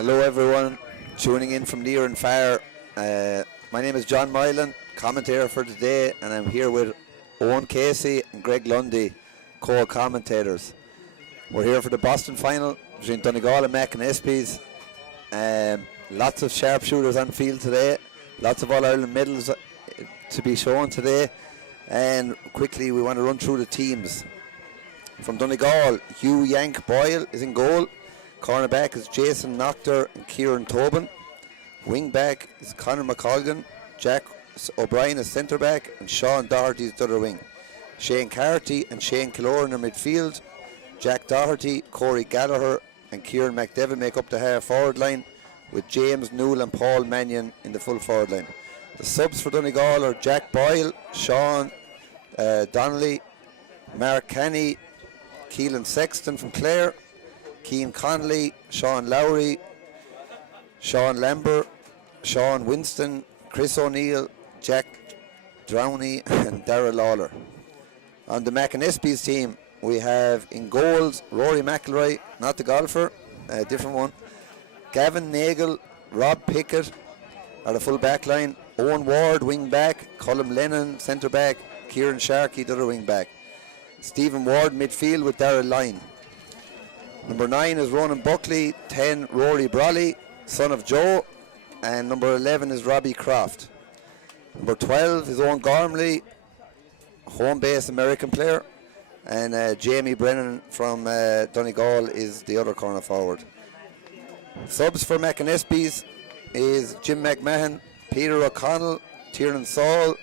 Hello everyone, tuning in from near and far. My name is John Moylan, commentator for today, and I'm here with Owen Casey and Greg Lundy, co-commentators. We're here for the Boston final between Donegal and McAnespies. Lots of sharpshooters on field today, lots of All-Ireland medals to be shown today, and quickly we want to run through the teams. From Donegal, Hugh Yank Boyle is in goal. Cornerback is Jason Noctor and Kieran Tobin. Wingback is Conor McColgan. Jack O'Brien is centre back, and Sean Doherty is the other wing. Shane Carty and Shane Killoran are midfield. Jack Doherty, Corey Gallagher and Kieran McDevitt make up the half forward line, with James Newell and Paul Mannion in the full forward line. The subs for Donegal are Jack Boyle, Sean Donnelly, Mark Canny, Keelan Sexton from Clare, Keane Connolly, Sean Lowry, Sean Lambert, Sean Winston, Chris O'Neill, Jack Drowney and Darrell Lawler. On the McAnespies team, we have in goals Rory McIlroy, not the golfer, a different one, Gavin Nagel, Rob Pickett are the full back line, Owen Ward wing back, Colm Lennon centre back, Kieran Sharkey the other wing back, Stephen Ward midfield with Darrell Lyne. Number 9 is Ronan Buckley, 10 Rory Brawley, son of Joe, and number 11 is Robbie Croft. Number 12 is Owen Gormley, home base American player, and Jamie Brennan from Donegal is the other corner forward. Subs for McAnespies is Jim McMahon, Peter O'Connell, Tiernan Saul,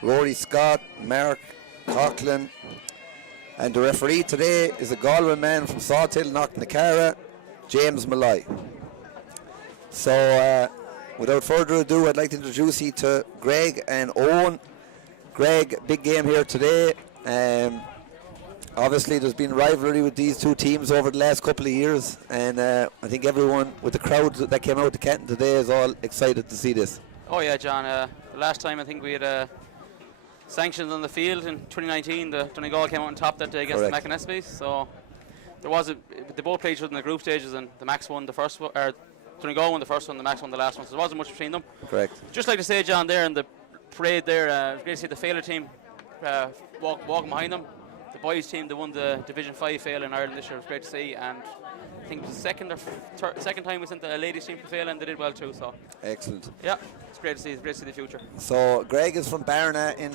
Rory Scott, Mark Coughlin, and the referee today is a Galway man from Salthill, Knocknacara, James Malloy. So without further ado, I'd like to introduce you to Greg and Owen. Greg, big game here today. Obviously there's been rivalry with these two teams over the last couple of years, and I think everyone with the crowd that came out to Kenton today is all excited to see this. Oh yeah, John, the last time I think we had sanctions on the field in 2019, the Donegal came out on top that day against the McAnespies, so there was they both played each other in the group stages, and the Max won the first one, or Donegal won the first one, the Max won the last one, so there wasn't much between them. Correct. Just like to say, John, there in the parade there, it was great to see the Failure team walking behind them. The boys team, they won the Division 5 Fail in Ireland this year. It was great to see, and I think it was the second time we sent the ladies team to Fail, and they did well too. So excellent. Yeah, it's great to see. It's great to see the future. So Greg is from Barna in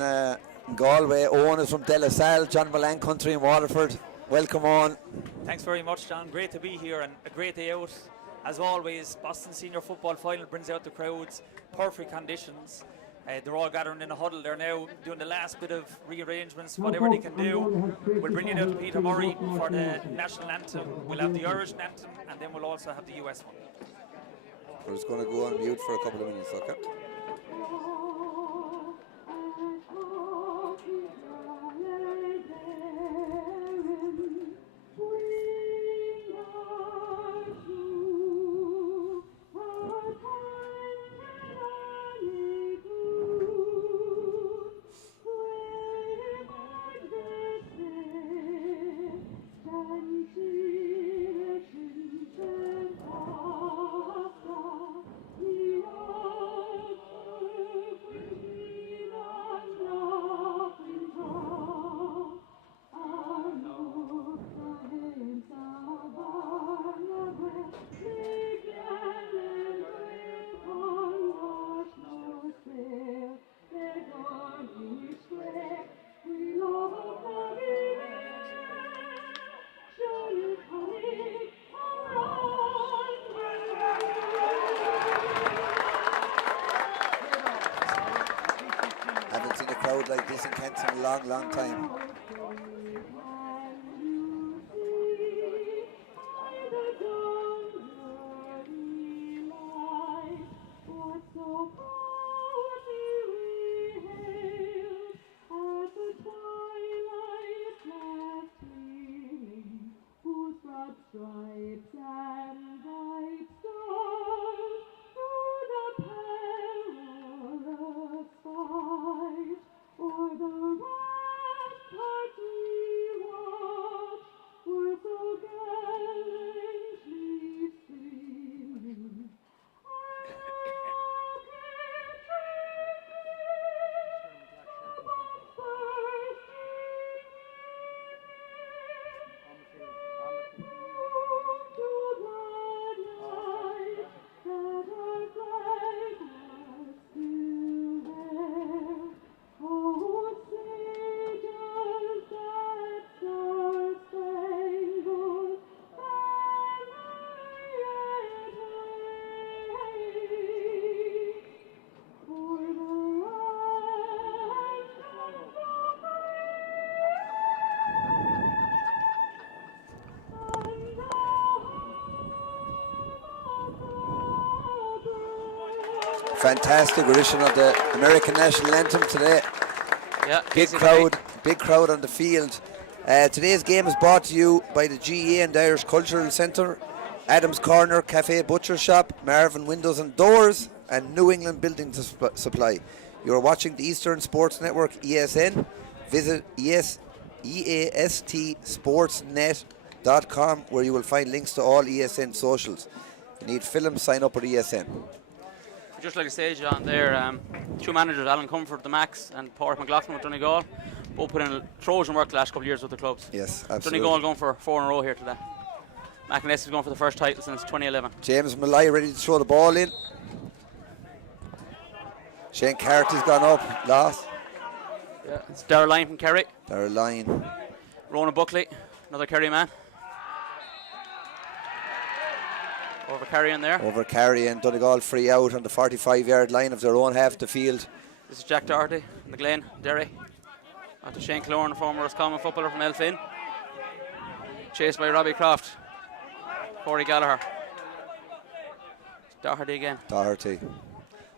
Galway. Owen is from De La Salle, John Mullane country in Waterford. Welcome on. Thanks very much, John. Great to be here and a great day out. As always, Boston Senior Football Final brings out the crowds. Perfect conditions. They're all gathering in a huddle. They're now doing the last bit of rearrangements, whatever they can do. We'll bring it out to Peter Murray for the national anthem. We'll have the Irish anthem, and then we'll also have the US one. We're just going to go on mute for a couple of minutes, okay? Haven't seen a crowd like this in Kent in a long, long time. Fantastic rendition of the American national anthem today. Yeah, Big crowd on the field. Today's game is brought to you by the G.A.A. and Irish Cultural Centre, Adams Corner Cafe Butcher Shop, Marvin Windows and Doors, and New England Building Supply. You are watching the Eastern Sports Network ESN. Visit EASTSportsnet.com where you will find links to all ESN socials. If you need film, sign up with ESN. Just like I say, John, there, two managers, Alan Comfort, the Max, and Paul McLaughlin with Donegal, both put in Trojan work the last couple of years with the clubs. Yes, absolutely. Donegal going for 4 in a row here today. McAnespies going for the first title since 2011. James Malloy ready to throw the ball in. Shane Carty's gone up, lost. Yeah, it's Darragh Lyne from Kerry. Darragh Lyne. Ronan Buckley, another Kerry man. Over Kerry in there. Over Kerry and Donegal free out on the 45-yard line of their own half of the field. This is Jack Doherty in the Glen, Derry. After Shane Clorne, a former Roscommon footballer from Elphin. Chased by Robbie Croft. Corey Gallagher. Doherty again. Doherty.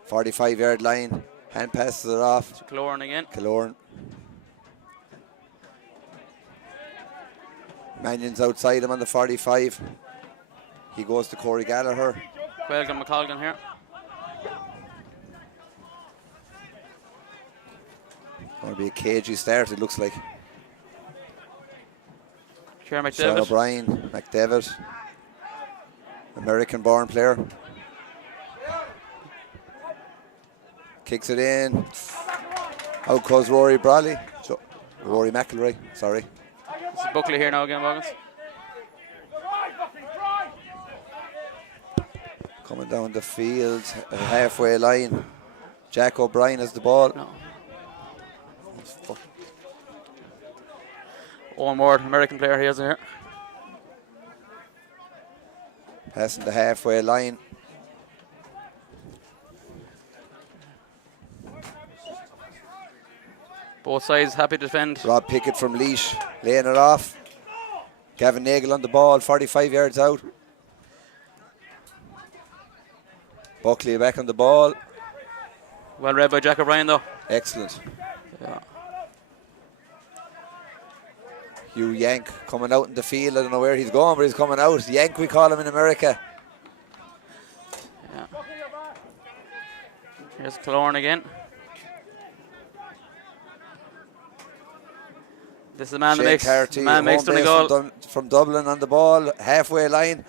45-yard line. Hand passes it off. To Clorne again. Clorne. Mannion's outside him on the 45. He goes to Corey Gallagher. Quelgan McColgan here. Going to be a cagey start, it looks like. Ciara Sean McDavid. O'Brien, McDavid. American-born player. Kicks it in. Out goes Rory Brawley. Rory McIlroy, sorry. This is Buckley here now again, Boggins. Coming down the field, at the halfway line. Jack O'Brien has the ball. No. Owen Ward, American player, he has it here. Passing the halfway line. Both sides happy to defend. Rob Pickett from Laois, laying it off. Gavin Nagle on the ball, 45 yards out. Buckley back on the ball. Well read by Jack O'Brien though. Excellent. Yeah. Hugh Yank coming out in the field. I don't know where he's going, but he's coming out. Yank, we call him in America. Yeah. Here's Clorne again. This is the man Shane that makes, Carty, the man makes Donegal. From Dublin on the ball, halfway line.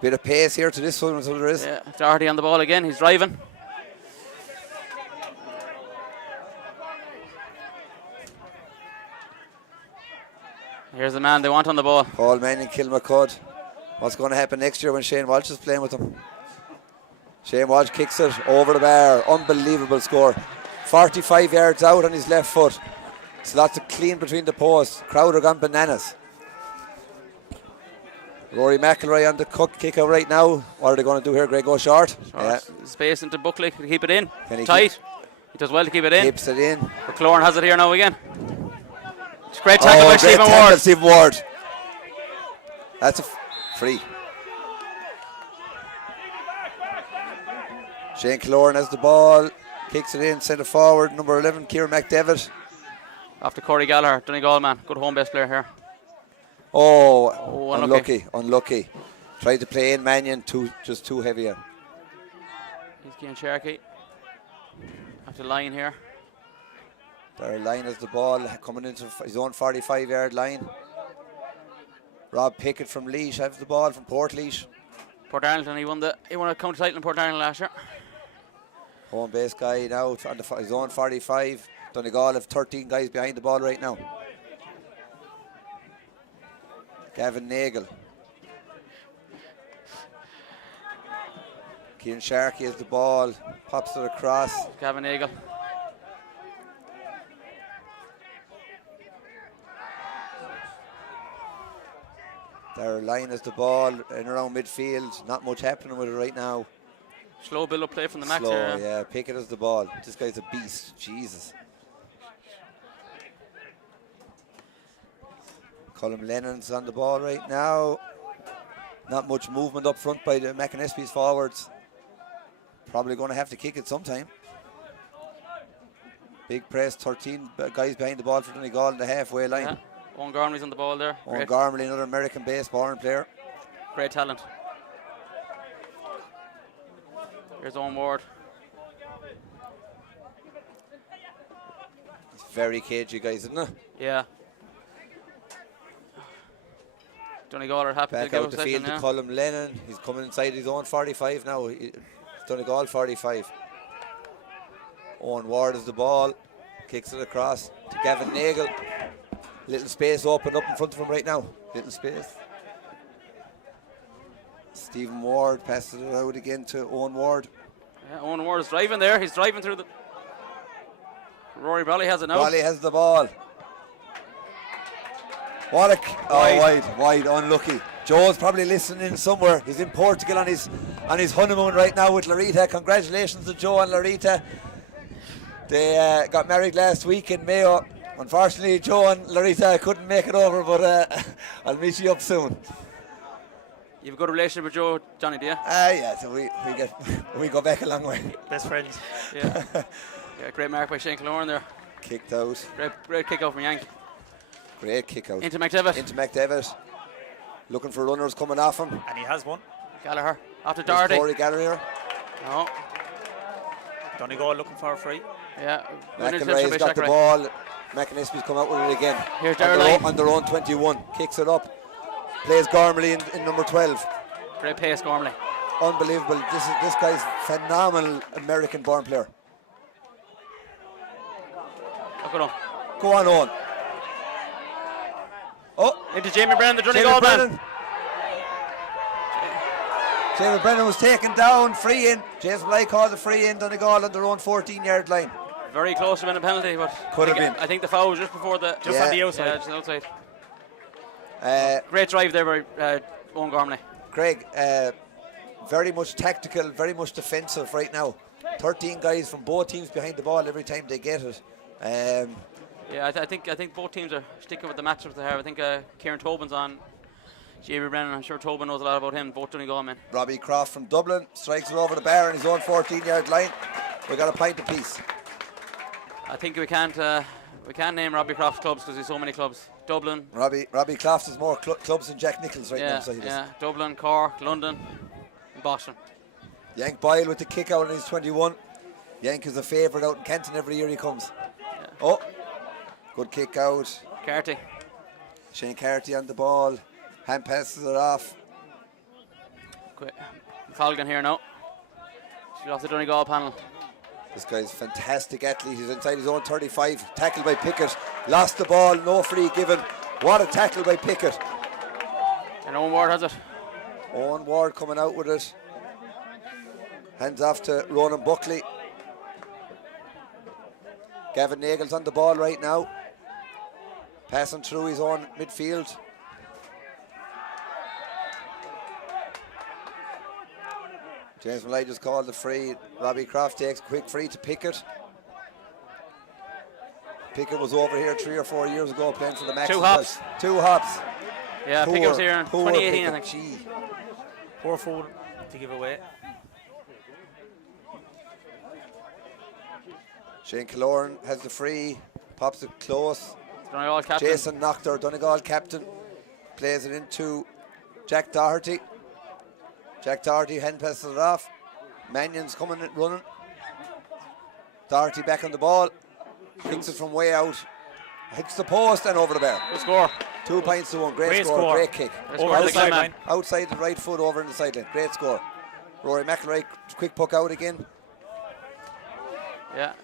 Bit of pace here to this one, so there is. Yeah, Doherty on the ball again. He's driving. Here's the man they want on the ball. Paul Manning, Kilmacud. What's going to happen next year when Shane Walsh is playing with them? Shane Walsh kicks it over the bar. Unbelievable score. 45 yards out on his left foot. It's lots of clean between the posts. Crowd are gone bananas. Rory McIlroy on the kick out right now. What are they going to do here, Greg? Go short? Yeah. Space into Buckley. Can he keep it in? Can he Tight. He does well to keep it in. Keeps it in. But Clorne has it here now again. It's a great tackle by Stephen Ward. Stephen Ward. That's a free. Shane Clorne has the ball. Kicks it in, centre forward. Number 11, Ciara McDavid. After Corey Gallagher, Donegal man. Good home base player here. Oh, unlucky. Tried to play in Mannion, just too heavy on. He's Cian Cherokee. After Lyne here. Darragh Lyne has the ball coming into his own 45-yard line. Rob Pickett from Laois has the ball from Port Laois. Port Arlington, he won a county title in Port Arlington last year. Home base guy now on his own 45. Donegal have 13 guys behind the ball right now. Gavin Nagle. Cian Sharkey has the ball, pops it across. Gavin Nagle. Darragh Lyne has the ball in around midfield. Not much happening with it right now. Slow build-up play from the Max Slow, here. yeah. Pickett has the ball. This guy's a beast. Jesus. Colm Lennon's on the ball right now. Not much movement up front by the McAnespies forwards. Probably going to have to kick it sometime. Big press, 13 guys behind the ball for Donegal in the halfway line. Yeah. Owen Gormley's on the ball there. Owen Gormley, another American-based born player. Great talent. Here's Owen Ward. It's very cagey, guys, isn't it? Yeah. Donegal are happy Back to out the field to Colm Lennon. He's coming inside his own 45 now. Donegal 45. Owen Ward is the ball. Kicks it across to Gavin Nagel. Little space opened up in front of him right now. Little space. Stephen Ward passes it out again to Owen Ward. Yeah, Owen Ward is driving there. He's driving through the... Rory Brawley has it now. Brawley has the ball. What a... wide, unlucky. Joe's probably listening somewhere. He's in Portugal on his honeymoon right now with Larita. Congratulations to Joe and Larita. They got married last week in Mayo. Unfortunately, Joe and Larita couldn't make it over, but I'll meet you up soon. You have a good relationship with Joe, Johnny, do you? Yeah, so we go back a long way. Best friends. Yeah. Yeah, great mark by Shane Cloran there. Kicked out. Great kick out from Yank. Great kick out. Into McDevitt. Into McDevitt. Looking for runners coming off him. And he has one. Gallagher. After Doherty. Corey Gallagher. No. Donegal looking for a free. Yeah. McEnroe's got the ball. McAnespies come out with it again. Here's on their own 21. Kicks it up. Plays Gormley in number 12. Great pace, Gormley. Unbelievable. This guy's phenomenal American-born player. Look at him. Go on, Owen. Oh, into Jamie Brennan, the Donegal man. Jamie Brennan was taken down, free in. James Bly called the free in, Donegal on their own 14-yard line. Very close to winning a penalty, but could have been. I think the foul was just before the... Just on the outside. Yeah, just outside. Great drive there by Owen Gormley. Greg, very much tactical, very much defensive right now. 13 guys from both teams behind the ball every time they get it. Yeah, I think both teams are sticking with the matchups they have. I think Kieran Tobin's on J.B. Brennan. I'm sure Tobin knows a lot about him. Both Donegal men. Robbie Croft from Dublin strikes it over the bar on his own 14-yard line. We got a pint apiece. I think we can't name Robbie Croft's clubs because there's so many clubs. Dublin. Robbie Croft has more clubs than Jack Nichols right now. So yeah, Dublin, Cork, London, and Boston. Yank Boyle with the kick out on his 21. Yank is a favourite out in Kenton every year he comes. Yeah. Oh, good kick out. Carty. Shane Carty on the ball. Hand passes it off. Quick. Colgan here now. She's off the Donegal panel. This guy's a fantastic athlete. He's inside his own 35. Tackled by Pickett. Lost the ball. No free given. What a tackle by Pickett. And Owen Ward has it. Owen Ward coming out with it. Hands off to Ronan Buckley. Gavin Nagel's on the ball right now. Passing through his own midfield. James Malay just called the free. Robbie Croft takes a quick free to Pickett. Pickett was over here 3 or 4 years ago playing for the Max. 2 hops. 2 hops. Yeah, Pickett was here in 2018, I think. Gee. Poor fool to give away. Shane Killorn has the free. Pops it close. Donegal captain. Jason Noctor, Donegal captain. Plays it into Jack Doherty. Jack Doherty hand passes it off. Mannion's coming and running. Doherty back on the ball. Kicks it from way out. Hits the post and over the bar. Good score. 2 points to 1. Great score. Great kick. Outside the right foot over in the sideline. Great score. Rory McElroy, quick puck out again. Yeah.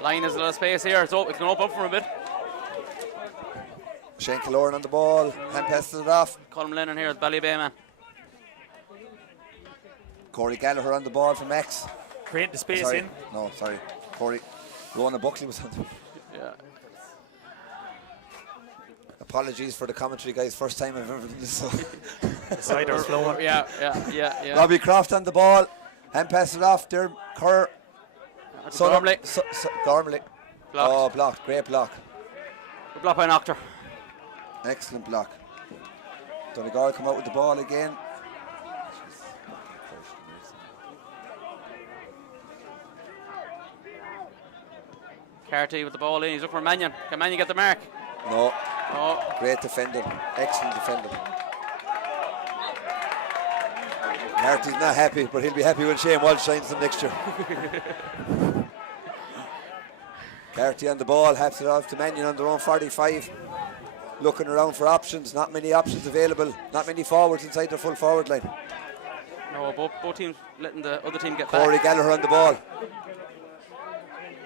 Line has a lot of space here. It can open up for a bit. Shane Killorn on the ball. Hand passes it off. Colm Lennon here, Ballybay man. Corey Gallagher on the ball for Max. Create the space sorry. in. No, sorry. Corey. Ronan Buckley was on the... Yeah. Apologies for the commentary, guys. First time I've ever done this. So. The cider's flowing. Yeah. Robbie Croft on the ball. Hand passes it off. There, Kerr. Gormley. Gormley. Blocked. Oh, blocked. Great block. Good block by Noctor. Excellent block. Donegal come out with the ball again. Carty with the ball in. He's looking for Mannion. Can Mannion get the mark? No. Oh. Great defending. Excellent defending. Carty's not happy, but he'll be happy when Shane Walsh signs them next year. Carty on the ball, haps it off to Mannion on their own 45. Looking around for options, not many options available, not many forwards inside their full forward line. No, both teams letting the other team get Corey back. Gallagher on the ball.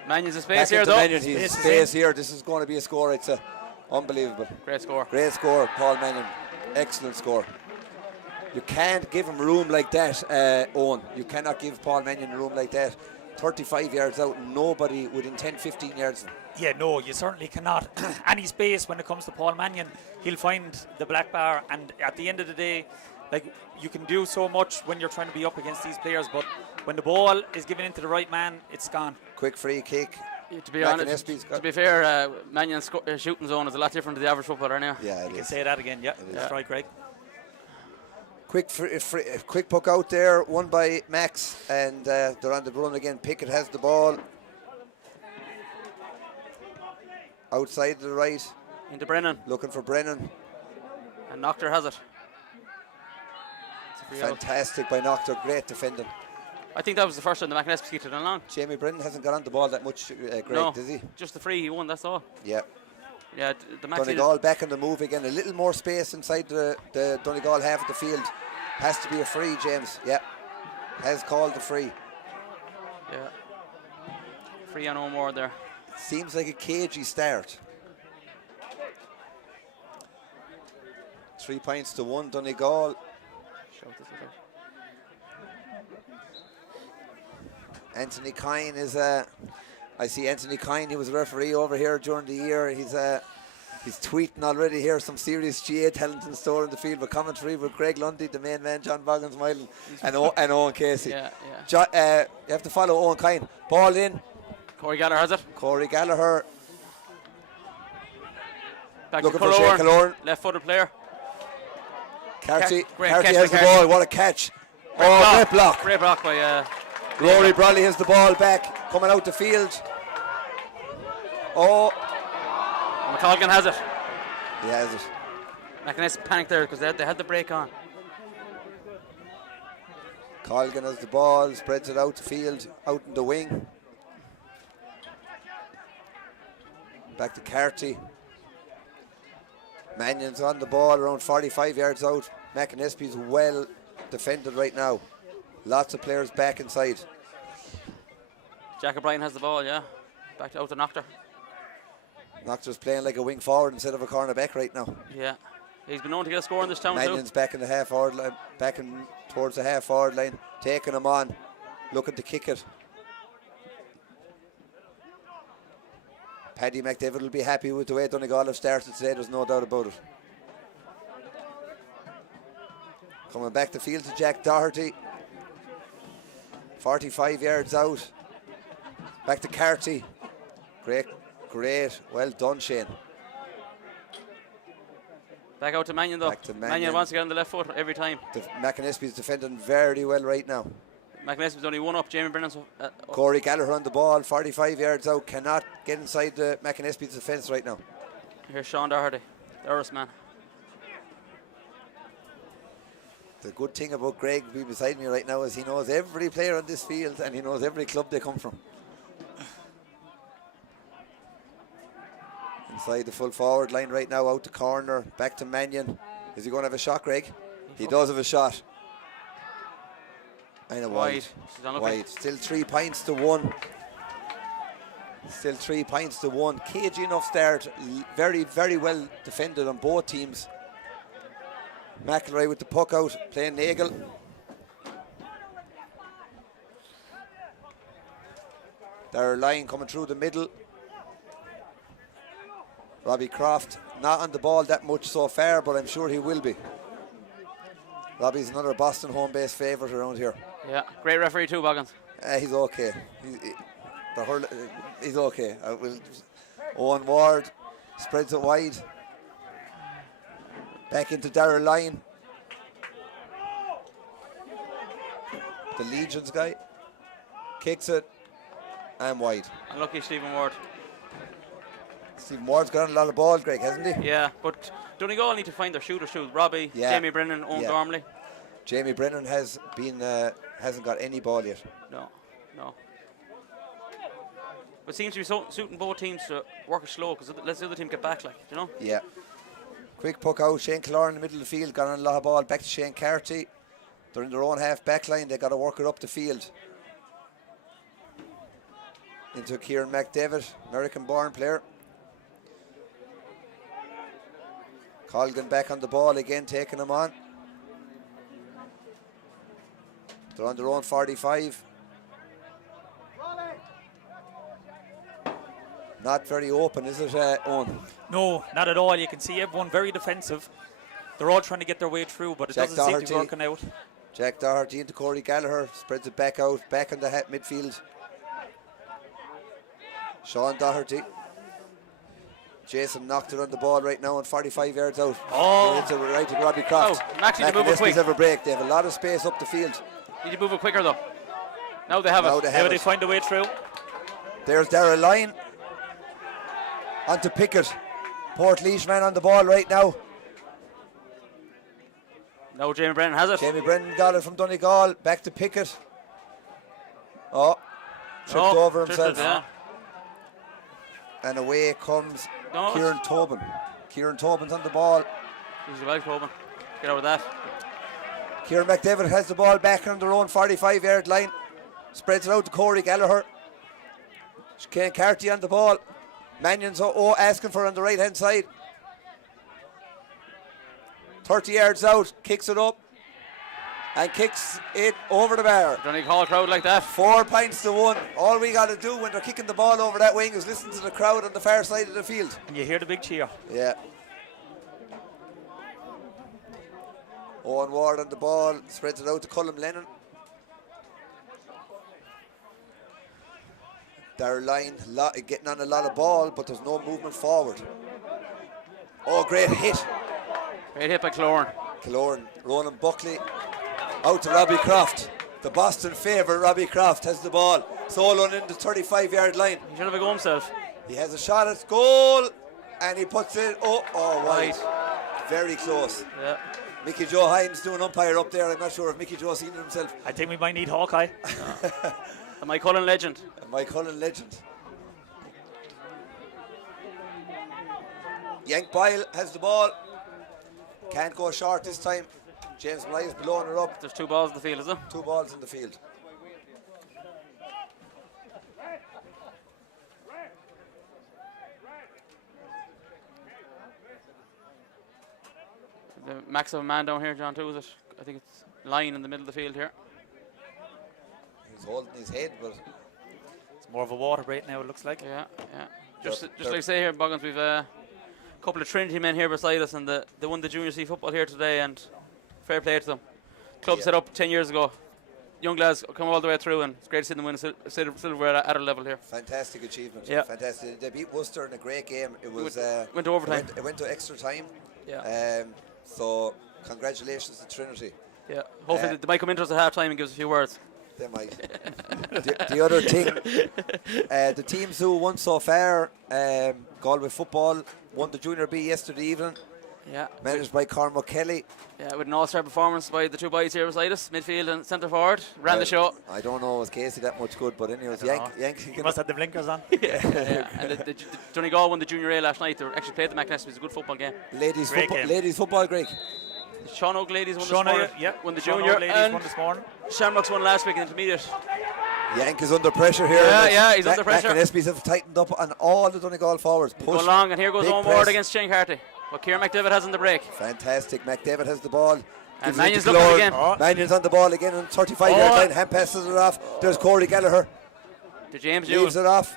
Mannion's in space Back here into though. Mannion, he's space here. This is going to be a score. It's unbelievable. Great score. Great score, Paul Mannion. Excellent score. You can't give him room like that, Owen. You cannot give Paul Mannion a room like that. 35 yards out, nobody within 10, 15 yards. Yeah, no, you certainly cannot. Any space when it comes to Paul Mannion, he'll find the black bar, and at the end of the day, like, you can do so much when you're trying to be up against these players, but when the ball is given into the right man, it's gone. Quick free kick. Yeah, to be honest, to be fair, Mannion's shooting zone is a lot different to the average footballer now. Yeah, You can say that again, yeah. That's right, Greg. Quick puck out there, won by Max, and they're on the run again. Pickett has the ball. Outside to the right. Into Brennan. Looking for Brennan. And Noctor has it. Fantastic by Noctor, great defending. I think that was the first time the McAnespies kicked it along. Jamie Brennan hasn't got on the ball that much, Greg, no, does he? Just the free he won, that's all. Yeah. Yeah, the Donegal back on the move again. A little more space inside the Donegal half of the field. Has to be a free, James. Yeah. Has called the free. Yeah. Free on no more there. Seems like a cagey start. 3 points to 1 Donegal. Anthony Kine is I see Anthony Kine, he was a referee over here during the year. He's tweeting already here some serious G.A.A. talent in store in the field with commentary with Craig Lundy, the main man, John Boggins Mylan, and Owen Casey. Yeah. You have to follow Owen Kine. Ball in. Corey Gallagher has it. Corey Gallagher. Back looking to for Shane Killorn. Left-footed player. Carty catch has the ball. What a catch. Great block. Great block by Rory Brawley has the ball back, coming out the field. Oh. McColgan has it. He has it. McAnespies panicked there because they had the break on. Colgan has the ball, spreads it out the field, out in the wing. Back to Carty. Mannion's on the ball around 45 yards out. McAnespies well defended right now. Lots of players back inside. Jack O'Brien has the ball, yeah. Back out to Noctor. Noctor's playing like a wing forward instead of a cornerback right now. Yeah. He's been known to get a score in this town Mannion's back in the half forward line, back in towards the half forward line, taking him on, looking to kick it. Paddy McDavid will be happy with the way Donegal have started today, there's no doubt about it. Coming back the field to Jack Doherty. 45 yards out. Back to Carty. Great. Well done, Shane. Back out to Mannion though. Mannion wants to get on the left foot every time. McAnespies defending very well right now. McAnespies only one up. Jamie Brennan. Corey Gallagher on the ball, 45 yards out. Cannot get inside the McAnespies defence right now. Here's Sean Doherty, the Irish man. The good thing about Greg being beside me right now is he knows every player on this field and he knows every club they come from. Inside the full forward line right now, out to corner, back to Mannion. Is he going to have a shot, Greg? He does have a shot. And a wide. Still 3 points to 1. Still 3 points to 1. Cagey enough start. Very, very well defended on both teams. McElroy with the puck out, playing Nagel. Their line coming through the middle. Robbie Croft not on the ball that much so far, but I'm sure he will be. Robbie's another Boston home base favourite around here. Yeah, great referee too, Boggins. He's okay. He's okay. Owen Ward spreads it wide. Back into Darrell Lyon. The Legions guy. Kicks it. And wide. Unlucky Stephen Ward. Stephen Ward's got on a lot of ball, Greg, hasn't he? Yeah, but Donegal need to find their shooters too. Robbie, Jamie Brennan, Owen Gormley. Jamie Brennan hasn't got any ball yet. No. But it seems to be suiting both teams to work it slow because let's the other team get back, Yeah. Quick puck out. Shane Killoran in the middle of the field, got on a lot of ball. Back to Shane Carty. They're in their own half back line. They got to work it up the field. Into Kieran McDavid, American-born player. Colgan back on the ball again, taking him on. They're on their own 45. Not very open, is it, Owen? No, not at all. You can see everyone very defensive. They're all trying to get their way through, but it doesn't seem to be working out. Jack Doherty into Corey Gallagher, spreads it back out, back in the midfield. Sean Doherty. Jason knocked it on the ball right now and 45 yards out. Oh! It's right to Robbie Croft. Max need to move it quick. Have a break. They have a lot of space up the field. Need to move it quicker though. Now they have it. They find a way through. There's Darrell Lyon. Onto Pickett. Port man on the ball right now. No, Jamie Brennan has it. Jamie Brennan got it from Donegal. Back to Pickett. Tripped over himself. And away comes Kieran Tobin. Kieran Tobin's on the ball. He's alive, Tobin. Get over that. Kieran McDavid has the ball back on their own 45-yard line. Spreads it out to Corey Gallagher. Shane Carty on the ball. Mannion's asking for it on the right-hand side. 30 yards out, kicks it up. And kicks it over the bar. Donegal crowd like that. 4 points to 1. All we got to do when they're kicking the ball over that wing is listen to the crowd on the far side of the field. And you hear the big cheer. Yeah. Owen Ward on the ball, spreads it out to Colm Lennon. Darrell Lyon getting on a lot of ball, but there's no movement forward. Great hit. Great hit by Killoran. Ronan Buckley out to Robbie Croft. The Boston favourite Robbie Croft has the ball. Soloing in the 35-yard line. He should have a go himself. He has a shot at goal, and he puts it wide. Very close. Yeah. Mickey Joe Hines doing umpire up there. I'm not sure if Mickey Joe's seen it himself. I think we might need Hawkeye. The Mike Cullen legend. Yank Boyle has the ball. Can't go short this time. James Blythe's blowing her up. There's 2 balls in the field, is there? 2 balls in the field. The max of a man down here, John, too, is it? I think it's Lyon in the middle of the field here. He's holding his head, but it's more of a water break now, it looks like. Yeah. Just like I say here, Boggins, we've a couple of Trinity men here beside us, and they won the Junior C football here today, and fair play to them. Club set up 10 years ago. Young lads come all the way through, and it's great to see them win silverware at a level here. Fantastic achievement. Yeah. Fantastic. They beat Worcester in a great game. It was went to overtime. It went to extra time. Yeah. So congratulations to Trinity. Yeah. Hopefully they might come into us at half time and give us a few words. They might. the other thing, the teams who won so far, Galway football won the Junior B yesterday evening. Yeah. Managed by Cormac Kelly. Yeah, with an all-star performance by the 2 boys here beside us, midfield and centre forward. Ran the show. I don't know, was Casey that much good, but anyways, He must have the blinkers on. And the Donegal won the Junior A last night. They actually played the McAnespies. It was a good football game. Ladies football, Greg. Sean Oak ladies won this morning. Won the Junior. Ladies won this morning. Shamrocks won last week in intermediate. Yank is under pressure here. Yeah, he's under pressure. McAnespies have tightened up on all the Donegal forwards. Go long, and here goes Owen Ward against Shane Carty. But Kieran McDavid has in the break. Fantastic. McDavid has the ball. And Mannion's looking again. Mannion's on the ball again on 35-yard line. Hand passes it off. There's Corey Gallagher. To James Leaves it off.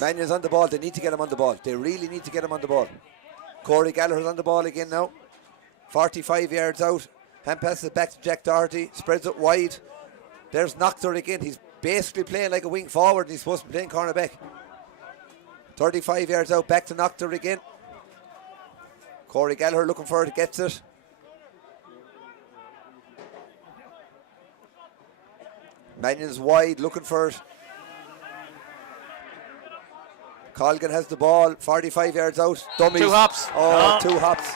Mannion's on the ball. They need to get him on the ball. They really need to get him on the ball. Corey Gallagher's on the ball again now. 45 yards out. Hand passes it back to Jack Doherty. Spreads it wide. There's Noctor again. He's basically playing like a wing forward, and he's supposed to be playing cornerback. 35 yards out. Back to Noctor again. Corey Gallagher looking for it. Gets it. Mannion's wide, looking for it. Colgan has the ball, 45 yards out. Dummies. 2 hops. Oh, No. 2 hops.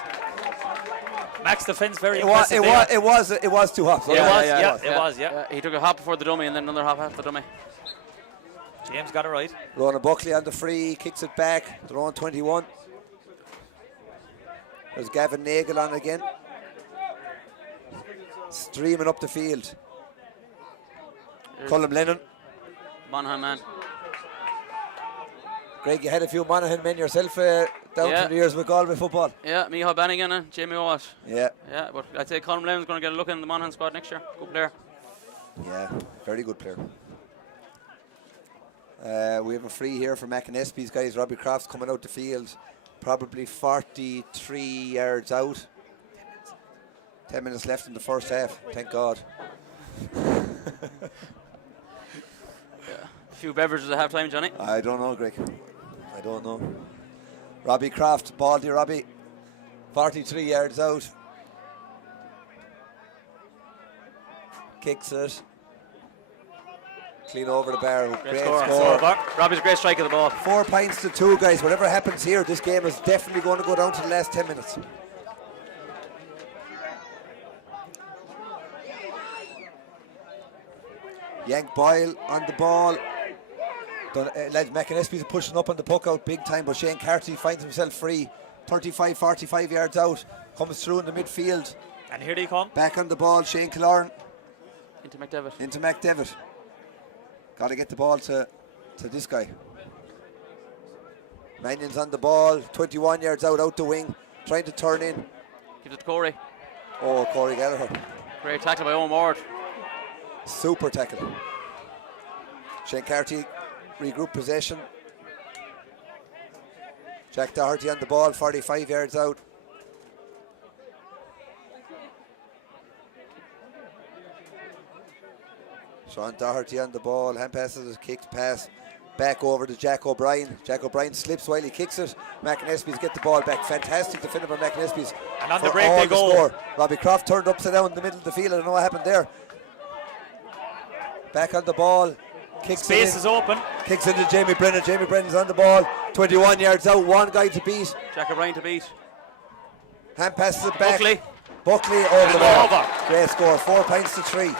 Max defense very impressive. It was 2 hops. It was. He took a hop before the dummy and then another hop after the dummy. James got it right. Ronan Buckley on the free, kicks it back. They're on 21. There's Gavin Nagel on again. Streaming up the field. Colm Lennon. Monaghan man. Greg, you had a few Monaghan men yourself down through the years with Galway football. Yeah, Micheál Bannigan and Jamie Walsh. Yeah. Yeah, but I'd say Colm Lennon's going to get a look in the Monaghan squad next year. Good player. Yeah, very good player. We have a free here for McAnespies, guys. Robbie Crofts coming out the field, probably 43 yards out. 10 minutes left in the first half, thank God. A few beverages at half time, Johnny. I don't know, Greg. I don't know. Robbie Croft, Baldy Robbie, 43 yards out. Kicks it. Clean over the bar. Great score. Robbie's a great strike of the ball. 4 points to 2, guys. Whatever happens here, this game is definitely going to go down to the last 10 minutes. Yank Boyle on the ball. Lads, McAnespies are pushing up on the puck out big time, but Shane Carty finds himself free. 35, 45 yards out. Comes through in the midfield. And here they come. Back on the ball, Shane Killearn. Into McDevitt. Into McDevitt. Got to get the ball to this guy. Mannion's on the ball, 21 yards out the wing, trying to turn in. Gives it to Corey. Oh, Corey Gallagher. Great tackle by Owen Ward. Super tackle. Shane Carty regroup possession. Jack Doherty on the ball, 45 yards out. Sean Doherty on the ball, hand passes, kicks pass, back over to Jack O'Brien. Jack O'Brien slips while he kicks it. McAnespies get the ball back. Fantastic defender by McAnespies. And on the break they go. Score. Robbie Croft turned upside down in the middle of the field. I don't know what happened there. Back on the ball. Kicks Space it is open. Kicks into Jamie Brennan. Jamie Brennan's on the ball. 21 yards out. One guy to beat. Jack O'Brien to beat. Hand passes it back. Buckley over the ball. over. Great score. 4 points to 3.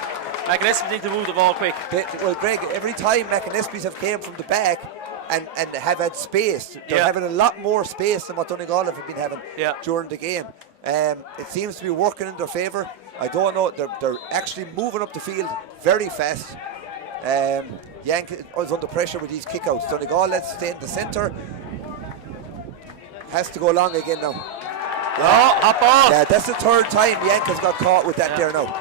McAnespies need to move the ball quick. Well, Greg, every time McAnespies have came from the back and have had space, they're having a lot more space than what Donegal have been having during the game. It seems to be working in their favour. I don't know. They're actually moving up the field very fast. Yank is under pressure with these kickouts. Donegal, let's stay in the centre. Has to go long again now. Hop ball. Yeah, that's the 3rd time Yank has got caught with that there now.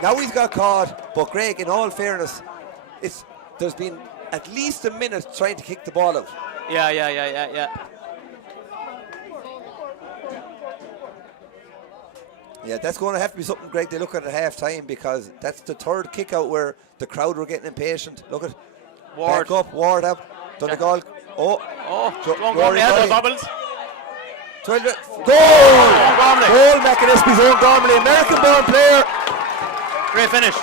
Now he's got caught, but Greg, in all fairness, there's been at least a minute trying to kick the ball out. Yeah. Yeah, that's going to have to be something, Greg, they look at half time, because that's the 3rd kick out where the crowd were getting impatient. Look at Ward. Back up, Ward up. Donegal. Rory had the bubbles. 12 Goal! McAnespies own Gormley, American-born player. Great finish.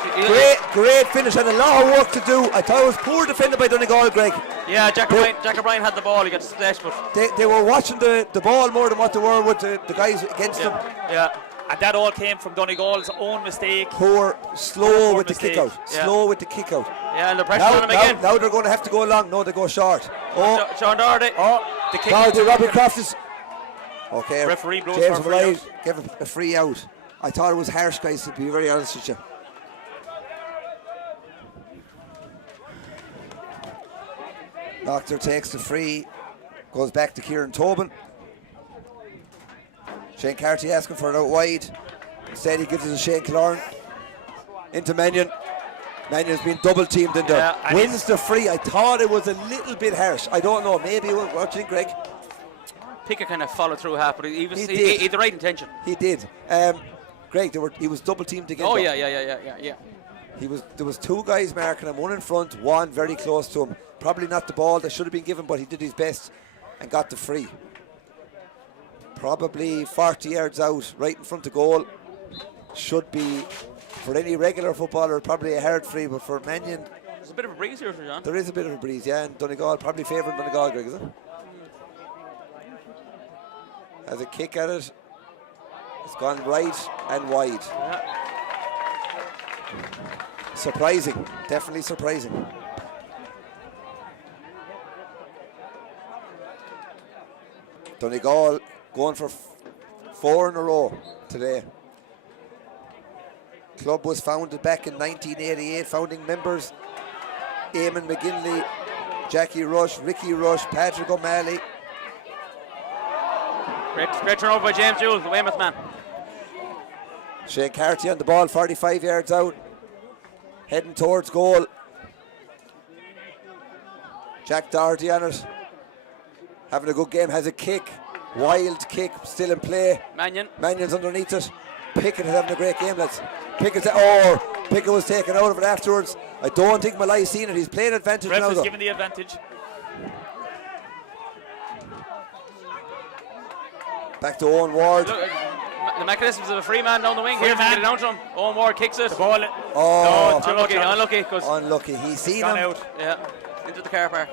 Great finish, and a lot of work to do. I thought it was poor defended by Donegal, Greg. Yeah, Jack O'Brien had the ball. He got splashed, but they were watching the ball more than what they were with the guys against them. Yeah, and that all came from Donegal's own mistake. Slow with the kick out. Slow with the kick out. Yeah, and the pressure on him again. Now they're going to have to go long. No, they go short. Sean Doherty. The kick Doherty, Robbie Croft is... Okay, referee blows James for a free out. Give a free out. I thought it was harsh, guys, to be very honest with you. Doctor takes the free, goes back to Kieran Tobin. Shane Carty asking for it out wide. Instead he gives it to Shane Killearn. Into Mannion. Mannion's been double teamed in there. Wins the free. I thought it was a little bit harsh. I don't know. Maybe. What do you think, Greg? Pickett kind of followed through half, but he had the right intention. He did. Greg, he was double teamed again. Oh, yeah. There was 2 guys marking him, one in front, one very close to him. Probably not the ball that should have been given, but he did his best and got the free. Probably 40 yards out, right in front of goal. Should be, for any regular footballer, probably a hard free, but for Mannion, There's a bit of a breeze here, John. There is a bit of a breeze, yeah, and Donegal probably favouring Donegal, Greg, is it? Has a kick at it. It's gone right and wide. Yeah. Surprising, definitely surprising. Donegal going for 4 in a row today. Club was founded back in 1988. Founding members: Eamon McGinley, Jackie Rush, Ricky Rush, Patrick O'Malley. Great turnover by James Jewell, the Weymouth man. Shane Carty on the ball, 45 yards out, heading towards goal. Jack Doherty on it, having a good game, has a kick, wild kick, still in play. Mannion's underneath it. Pickett is having a great game, lads. Pickett was taken out of it afterwards. I don't think Malai's seen it. He's playing advantage Ref now, is though. given the advantage. Back to Owen Ward. Look, the McAnespies have a free man down the wing here to get it down to him. Owen Ward kicks it. The ball. Oh, no, unlucky. Unlucky. He's seen him. Out. Yeah, into the car park.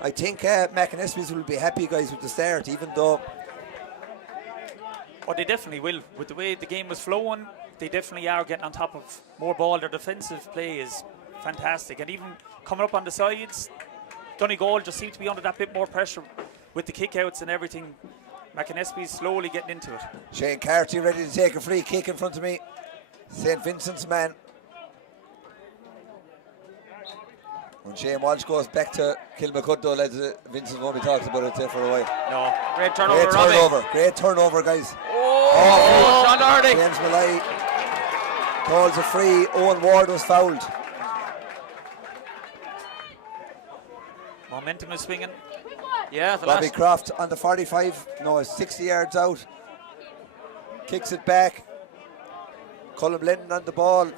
I think McAnespies will be happy, guys, with the start, even though. Oh, they definitely will. With the way the game was flowing, they definitely are getting on top of more ball. Their defensive play is fantastic. And even coming up on the sides, Donegal just seemed to be under that bit more pressure with the kickouts and everything. McAnespies slowly getting into it. Shane Carty ready to take a free kick in front of me. St. Vincent's man. When Shane Walsh goes back to Kilmacud, though, lads, Vincent won't be talking about it there for a while. No. Great turnover, Great turnover, guys. Oh, Sean Doherty. James Malai calls a free. Owen Ward was fouled. Momentum is swinging. Yeah, the Robbie last. Croft on the 45. No, 60 yards out. Kicks it back. Colm Lennon on the ball.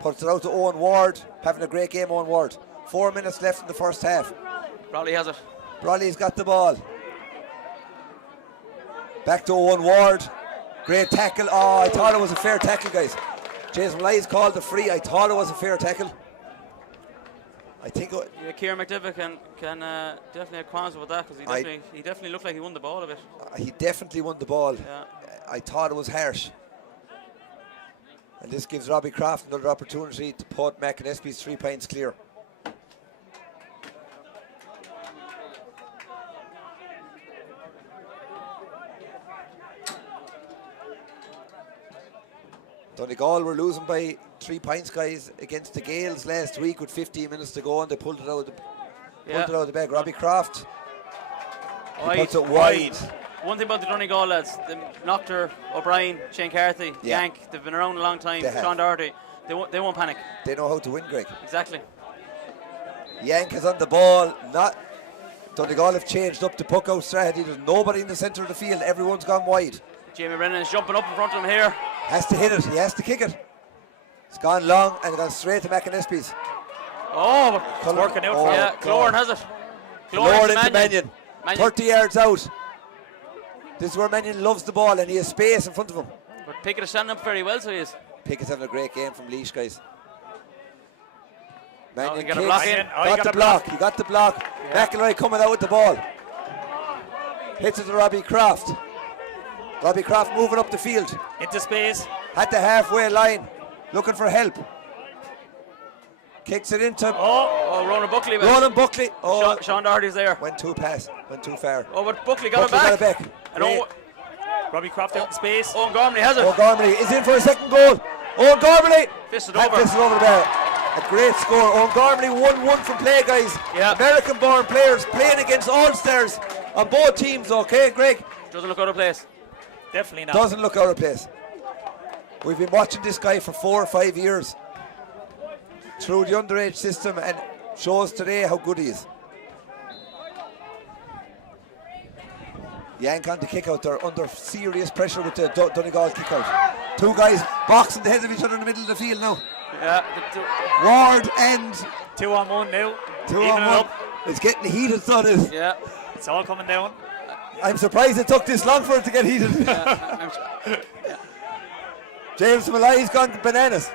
Puts it out to Owen Ward. Having a great game, Owen Ward. 4 minutes left in the first half. Brawley has it. Brawley's got the ball. Back to Owen Ward. Great tackle. Oh, I thought it was a fair tackle, guys. James Malai's called the free. I thought it was a fair tackle. I think Kieran McDivitt can definitely have qualms with that, because he definitely looked like he won the ball a bit. he definitely won the ball. Yeah. I thought it was harsh. And this gives Robbie Croft another opportunity to put McAnespies 3 points clear. Donegal were losing by 3 points, guys, against the Gales last week with 15 minutes to go, and they pulled it out of the bag. Robbie Croft puts it wide. One thing about the Donegal lads, the Noctor, O'Brien, Shane Carthy, Yank, they've been around a long time. Sean Doherty, they won't panic. They know how to win, Greg. Exactly. Yank is on the ball. Donegal have changed up the puck out strategy. There's nobody in the centre of the field. Everyone's gone wide. Jamie Brennan is jumping up in front of him here. Has to hit it. He has to kick it. It's gone long and gone straight to McAnespies. Oh, it's working out for him. Yeah, Clorn has it. Clorn into Mannion. 30 yards out. This is where Mannion loves the ball, and he has space in front of him. But Pickett is standing up very well, so he is. Pickett's having a great game from Laois, guys. Mannion he got a block in. Got the block. He got the block. Yeah. McElroy coming out with the ball. Hits it to Robbie Croft. Robbie Croft moving up the field. Into space. At the halfway line. Looking for help. Kicks it into. Ronan Buckley. Ronan Buckley. Oh, Sean Doherty's there. Went too far. Oh, but Buckley got it back. Robbie Croft out in space. Owen Gormley has it. Owen Gormley is in for a second goal. Owen Gormley. Fisted over the bar. A great score. Owen Gormley 1-1 from play, guys. Yeah. American-born players playing against All-Stars on both teams, okay, Greg? Doesn't look out of place. Definitely not. Doesn't look out of place. We've been watching this guy for 4 or 5 years through the underage system, and shows today how good he is. Yank on the kick out. They're under serious pressure with the Donegal kick out. 2 guys boxing the heads of each other in the middle of the field now. Yeah. Ward and 2-on-1 now. 2-on-1. It's getting heated, so it is. Yeah. It's all coming down. I'm surprised it took this long for it to get heated. Yeah. James Malai's gone bananas.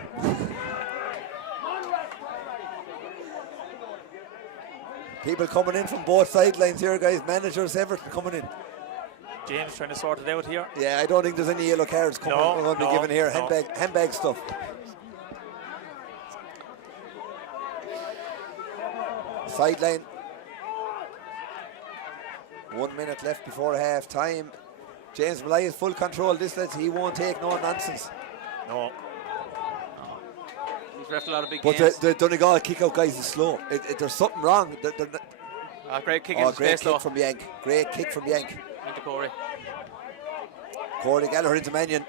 People coming in from both sidelines here, guys. Managers, everything coming in. James trying to sort it out here. Yeah, I don't think there's any yellow cards coming. We're going to be given here. Handbag stuff. Sideline. 1 minute left before half time. James Malloy has full control of this, lads. He won't take no nonsense. No. He's left a lot of big But games. the Donegal kick out, guys, is slow. There's something wrong. Great kick in his great face, kick though. from Yank. Great kick from Yank. Into Corey. Corey Gallagher into Mannion.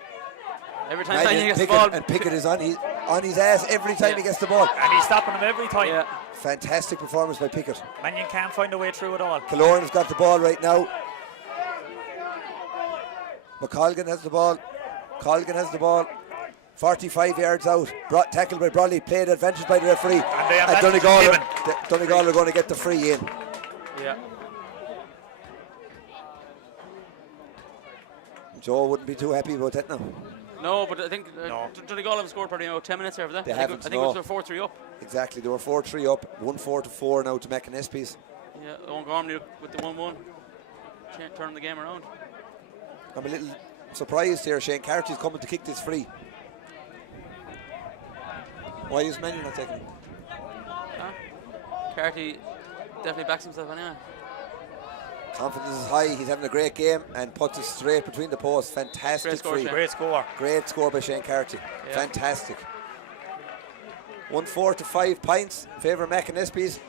Every time Mannion gets the ball. And Pickett is on his ass every time he gets the ball. And he's stopping him every time. Yeah. Fantastic performance by Pickett. Mannion can't find a way through it all. Killorn's got the ball right now. McColgan has the ball. Colgan has the ball. 45 yards out. Tackled by Brawley. Played advantage by the referee. And Donegal are going to get the free in. Yeah. Joe wouldn't be too happy about that now. No, but I think Donegal have scored probably 10 minutes after that. They haven't, I think it was 4-3 up. Exactly, they were 4-3 up. 1-4 now to McAnespies. Yeah, Owen Gormley with the 1-1. Turning the game around. I'm a little surprised here. Shane Carty's coming to kick this free. Why is Mannion not taking it? Carty definitely backs himself anyway. Confidence is high. He's having a great game and puts it straight between the posts. Fantastic free. Great score. Great score by Shane Carty. Yeah. Fantastic. 1-4 to 5 points in favour of McAnespies.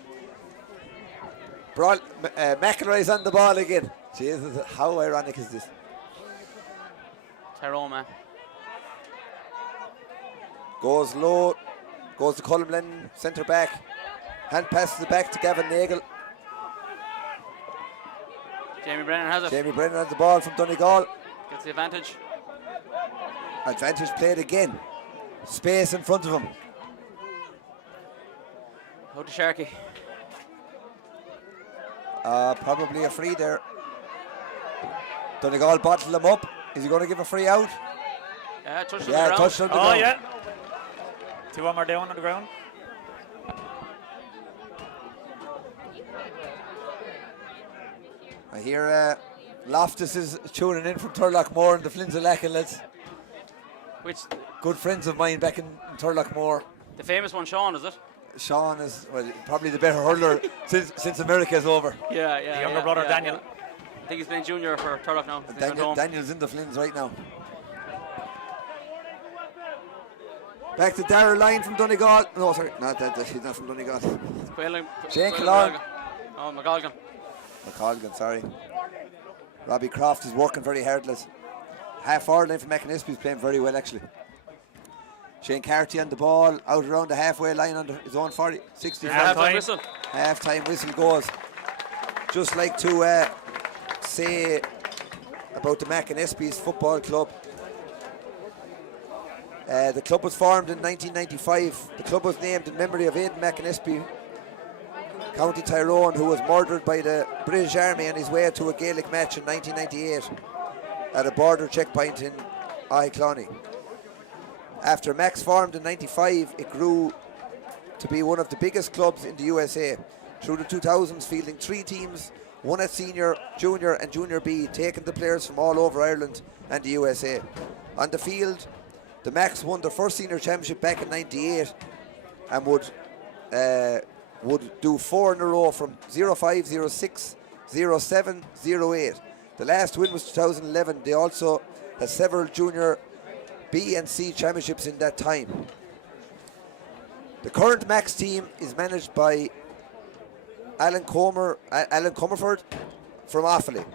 McElroy's on the ball again. Jesus, how ironic is this? Tyrone, man. Goes low. Goes to Colm Lennon, centre back. Hand passes it back to Gavin Nagle. Jamie Brennan has it. Jamie Brennan has the ball from Donegal. Gets the advantage. Advantage played again. Space in front of him. Out to Sharkey. Probably a free there. Donegal bottled him up. Is he going to give a free out? Yeah, touched on Yeah, the ground. touched on the ground. Yeah. 2 more down on the ground. I hear Loftus is tuning in from Turlockmore and the Flinzalacken lads. Which Good friends of mine back in Turlockmore. the famous one, Sean, is it? Sean is probably the better hurler since America is over. Yeah, yeah. The younger brother, Daniel. I think he's playing junior for Turlock now. Daniel's in the Flins right now. Back to Darrell Lyon from Donegal. No, sorry, not that. He's not from Donegal. Shane Killorn. Oh, McColgan. McColgan, sorry. Robbie Croft is working very hard, lads. Half forward line for McAnespies playing very well, actually. Shane Carty on the ball, out around the halfway line on his own 40, 60. Half-time whistle. Half-time whistle goes. Just like to say about the McAnespies Football Club. The club was formed in 1995. The club was named in memory of Aidan McAnespie, County Tyrone, who was murdered by the British Army on his way to a Gaelic match in 1998 at a border checkpoint in Cloney. After Max formed in 95, it grew to be one of the biggest clubs in the USA. Through the 2000s, fielding 3 teams, one at senior, junior and junior B, taking the players from all over Ireland and the USA. On the field, the Max won their first senior championship back in 98 and would do 4 in a row from 05, 06, 07, 08. The last win was 2011. They also had several junior B and C championships in that time. The current Max team is managed by Alan Comerford from Offaly.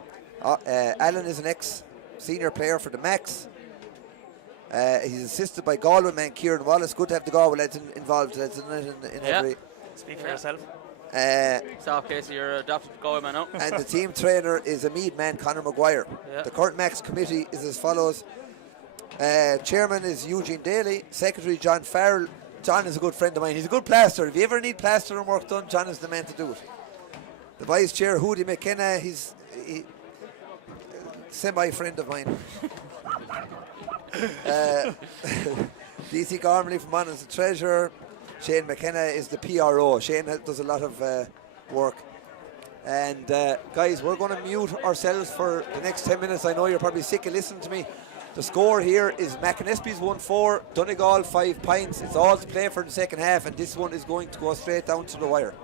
Alan is an ex-senior player for the Max. He's assisted by Galway man Kieran Wallace. Good to have the Galway lads involved. Lads in every. Speak for yourself. South Casey, you're adopted Galway man now. And the team trainer is a Mead man, Conor Maguire. Yeah. The current Max committee is as follows. Chairman is Eugene Daly. Secretary John Farrell. John is a good friend of mine. He's a good plasterer. If you ever need plastering work done, John is the man to do it. The vice chair, Hootie McKenna. He's semi-friend of mine. DC Gormley from on as the treasurer. Shane McKenna is the PRO. Shane does a lot of work. And guys, we're going to mute ourselves for the next 10 minutes. I know you're probably sick of listening to me. The score here is McAnespies 1-4, Donegal 5 points. It's all to play for the second half, and this one is going to go straight down to the wire.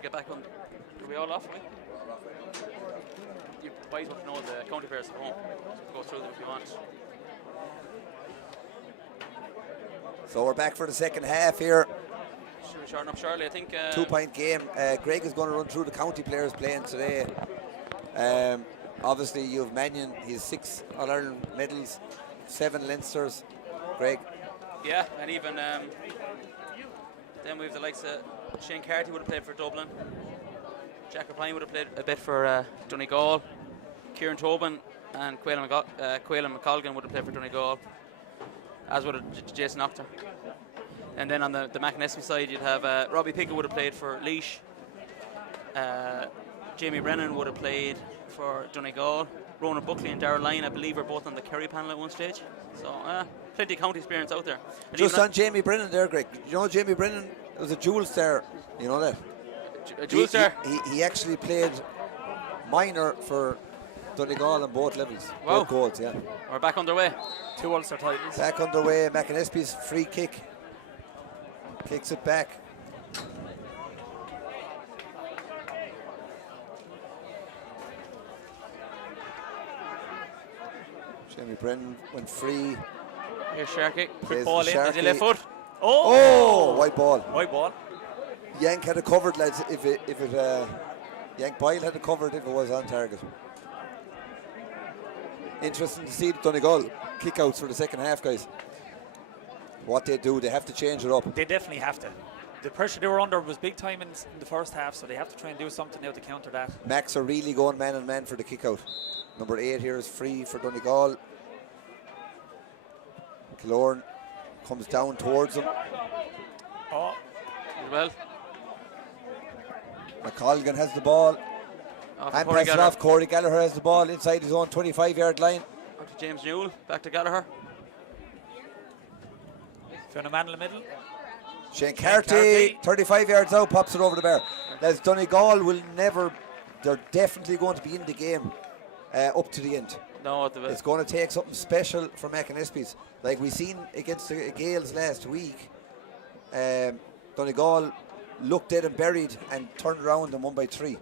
to get back on. Are we all off, right? You boys want to know the county players at home. Go through them if you want. So we're back for the second half here. Should we shorten up shortly? I think 2-point game. Greg is going to run through the county players playing today. Obviously, you have Mannion. He's 6 All-Ireland medals, 7 Leinsters. Greg. Yeah, and even then we have the likes of Shane Carty would have played for Dublin. Jack O'Brien would have played a bit for Donegal. Kieran Tobin and Quaylen McColgan would have played for Donegal, as would have Jason Octor. And then on the McAnespies side, you'd have Robbie Pickett would have played for Laois. Jamie Brennan would have played for Donegal. Ronan Buckley and Darrell Lyon, I believe, are both on the Kerry panel at one stage. So plenty of county experience out there. And just on Jamie Brennan there, Greg. You know Jamie Brennan was a dual star. You know that? A dual star? He actually played minor for Donegal on both levels. Wow. Both goals, yeah. We're back underway. 2 Ulster titles. Back underway. McAnespies free kick. Kicks it back. Jamie Brennan went free. Here's Sharkey. Quick ball in. Did he left foot? Oh! White ball. White ball. Yank had it covered, lads. If it Yank Boyle had it covered if it was on target. Interesting to see the Donegal kickouts for the second half, guys. What they do, they have to change it up. They definitely have to. The pressure they were under was big time in the first half, so they have to try and do something now to counter that. Max are really going man and man for the kick out. Number 8 here is free for Donegal. Killorn comes down towards him. Oh, well. McColgan has the ball. And pass it off. Corey Gallagher has the ball inside his own 25-yard line. Out to James Newell. Back to Gallagher. Found a man in the middle. Shane Carty, 35 yards out, pops it over the bar. As Donegal will never, they're definitely going to be in the game up to the end. No, it's going to take something special for McAnespies. Like we seen against the Gaels last week, Donegal looked dead and buried and turned around and won by 3.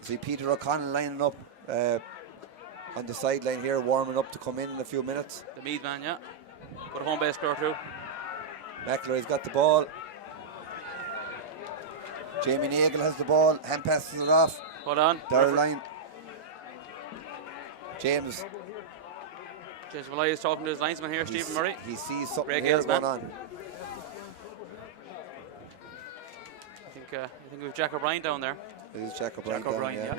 See Peter O'Connell lining up on the sideline here, warming up to come in a few minutes. The Meath man, yeah. Got a home base score too. McElroy's got the ball. Jamie Nagle has the ball. Hand passes it off. Hold on. Darrell Lyon. James Malloy is talking to his linesman here, Stephen Murray. He sees something Greg here Hill's going man. on. I think we have Jack O'Brien down there. It is Jack O'Brien. Jack O'Brien, yeah.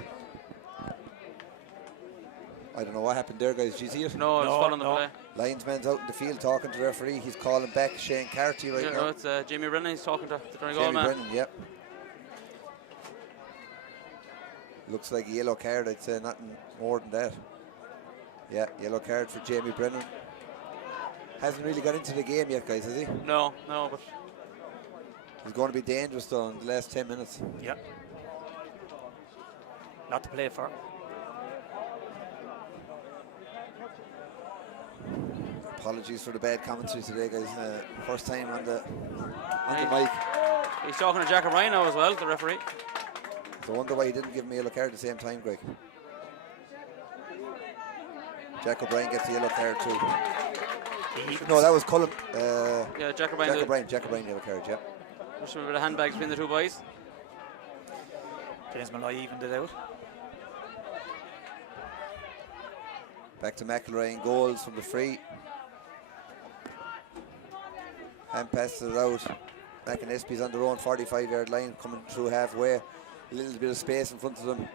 I don't know what happened there, guys. Did you see it? No, it's following the play. Linesman's out in the field talking to the referee. He's calling back Shane Carty right now. No, it's Jamie Brennan. He's talking to the Donegal Jamie man. Brennan, yep. Looks like a yellow card. I'd say nothing more than that. Yeah, yellow card for Jamie Brennan. Hasn't really got into the game yet, guys, has he? No, but he's going to be dangerous though in the last 10 minutes. Yep. Lot to play for. Apologies for the bad commentary today, guys. First time on the mic. He's talking to Jack O'Brien now as well, the referee. So I wonder why he didn't give me a yellow card at the same time, Greg. Jack O'Brien gets the yellow card too. No, that was Cullen. Yeah, Jack O'Brien yellow card, yeah. There's a bit of handbags between the two boys. James Malloy evened it out. Back to McElroy in goals from the free. Hand passes it out. McAnespies on their own 45-yard line, coming through halfway. A little bit of space in front of them.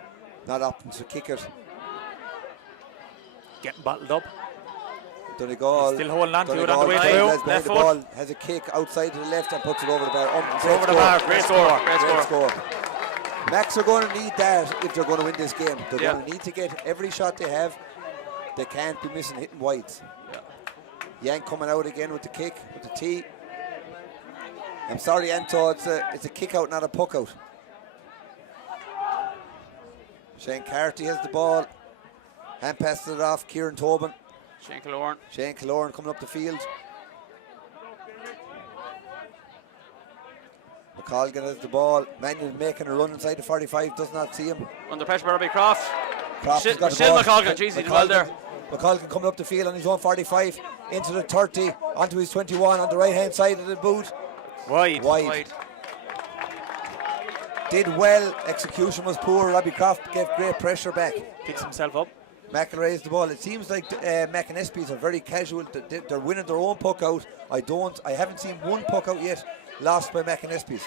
Not opting to kick it. Getting bottled up. Donegal. Still holding on to it Donegal on the way through. Left the ball, has a kick outside to the left and puts it over the bar. It's over the bar. Great score. Great score. Max are going to need that if they're going to win this game. They're going to need to get every shot they have. They can't be missing hitting wides. Yank coming out again with the kick, with the tee. I'm sorry, Anto, it's a kick out, not a puck out. Shane Carty has the ball. Hand passes it off, Kieran Tobin. Shane Killorn coming up the field. McColgan has the ball. Mannion making a run inside the 45, does not see him. Under pressure by Robbie Croft. Croft has got the Still ball. McColgan. Jeez, he did well there. McColgan coming up the field on his own 45, into the 30, onto his 21 on the right hand side of the boot. Wide. Did well, execution was poor. Robbie Croft gave great pressure back. Picks himself up. McElroy has the ball. It seems like McAnespies are very casual. They're winning their own puck out. I haven't seen one puck out yet lost by McAnespies.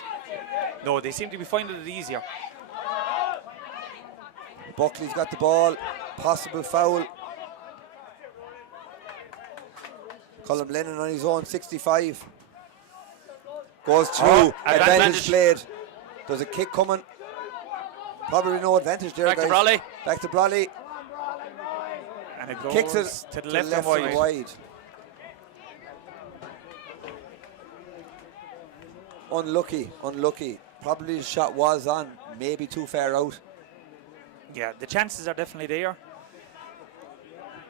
No, they seem to be finding it easier. Buckley's got the ball. Possible foul. Colm Lennon on his own 65. Goes through. Advantage played. There's a kick coming. Probably no advantage there, Back guys. to Brawley. Back to Brawley. And it goes Kicks it to the left and wide. Unlucky. Probably the shot was on, maybe too far out. Yeah, the chances are definitely there.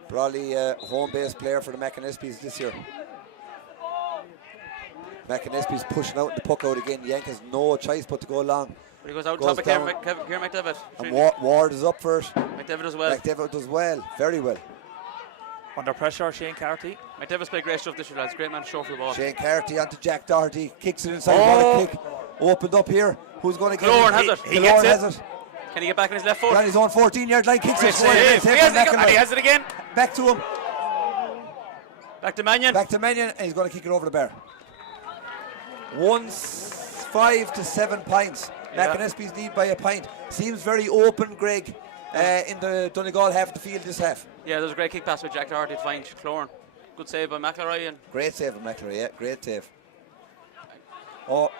Brawley, home base player for the McAnespies this year. McAnespies pushing out the puck out again. Yank has no choice but to go long. But he goes out top of Kieran McDevitt. And Ward is up for it. McDevitt does well. McDevitt does well, very well. Under pressure, Shane Carty. McDevitt's played great stuff this year, lads. Great man to show for the ball. Shane Carty onto Jack Doherty. Kicks it inside. What a kick. Opened up here. Who's going to get Killorn it? has it. He gets has it. Can he get back on his left foot? On his own 14-yard line. Kicks it. Save. He has it again. Back to him. Back to Mannion. And he's going to kick it over the bar. 5 to 7 pints. Yeah. McAnespies lead by a pint. Seems very open, Greg, in the Donegal half of the field this half. Yeah, there's a great kick pass with Jack Doherty to find Killorn. Good save by McElroy. And Great save by McElroy, yeah, great save. Oh,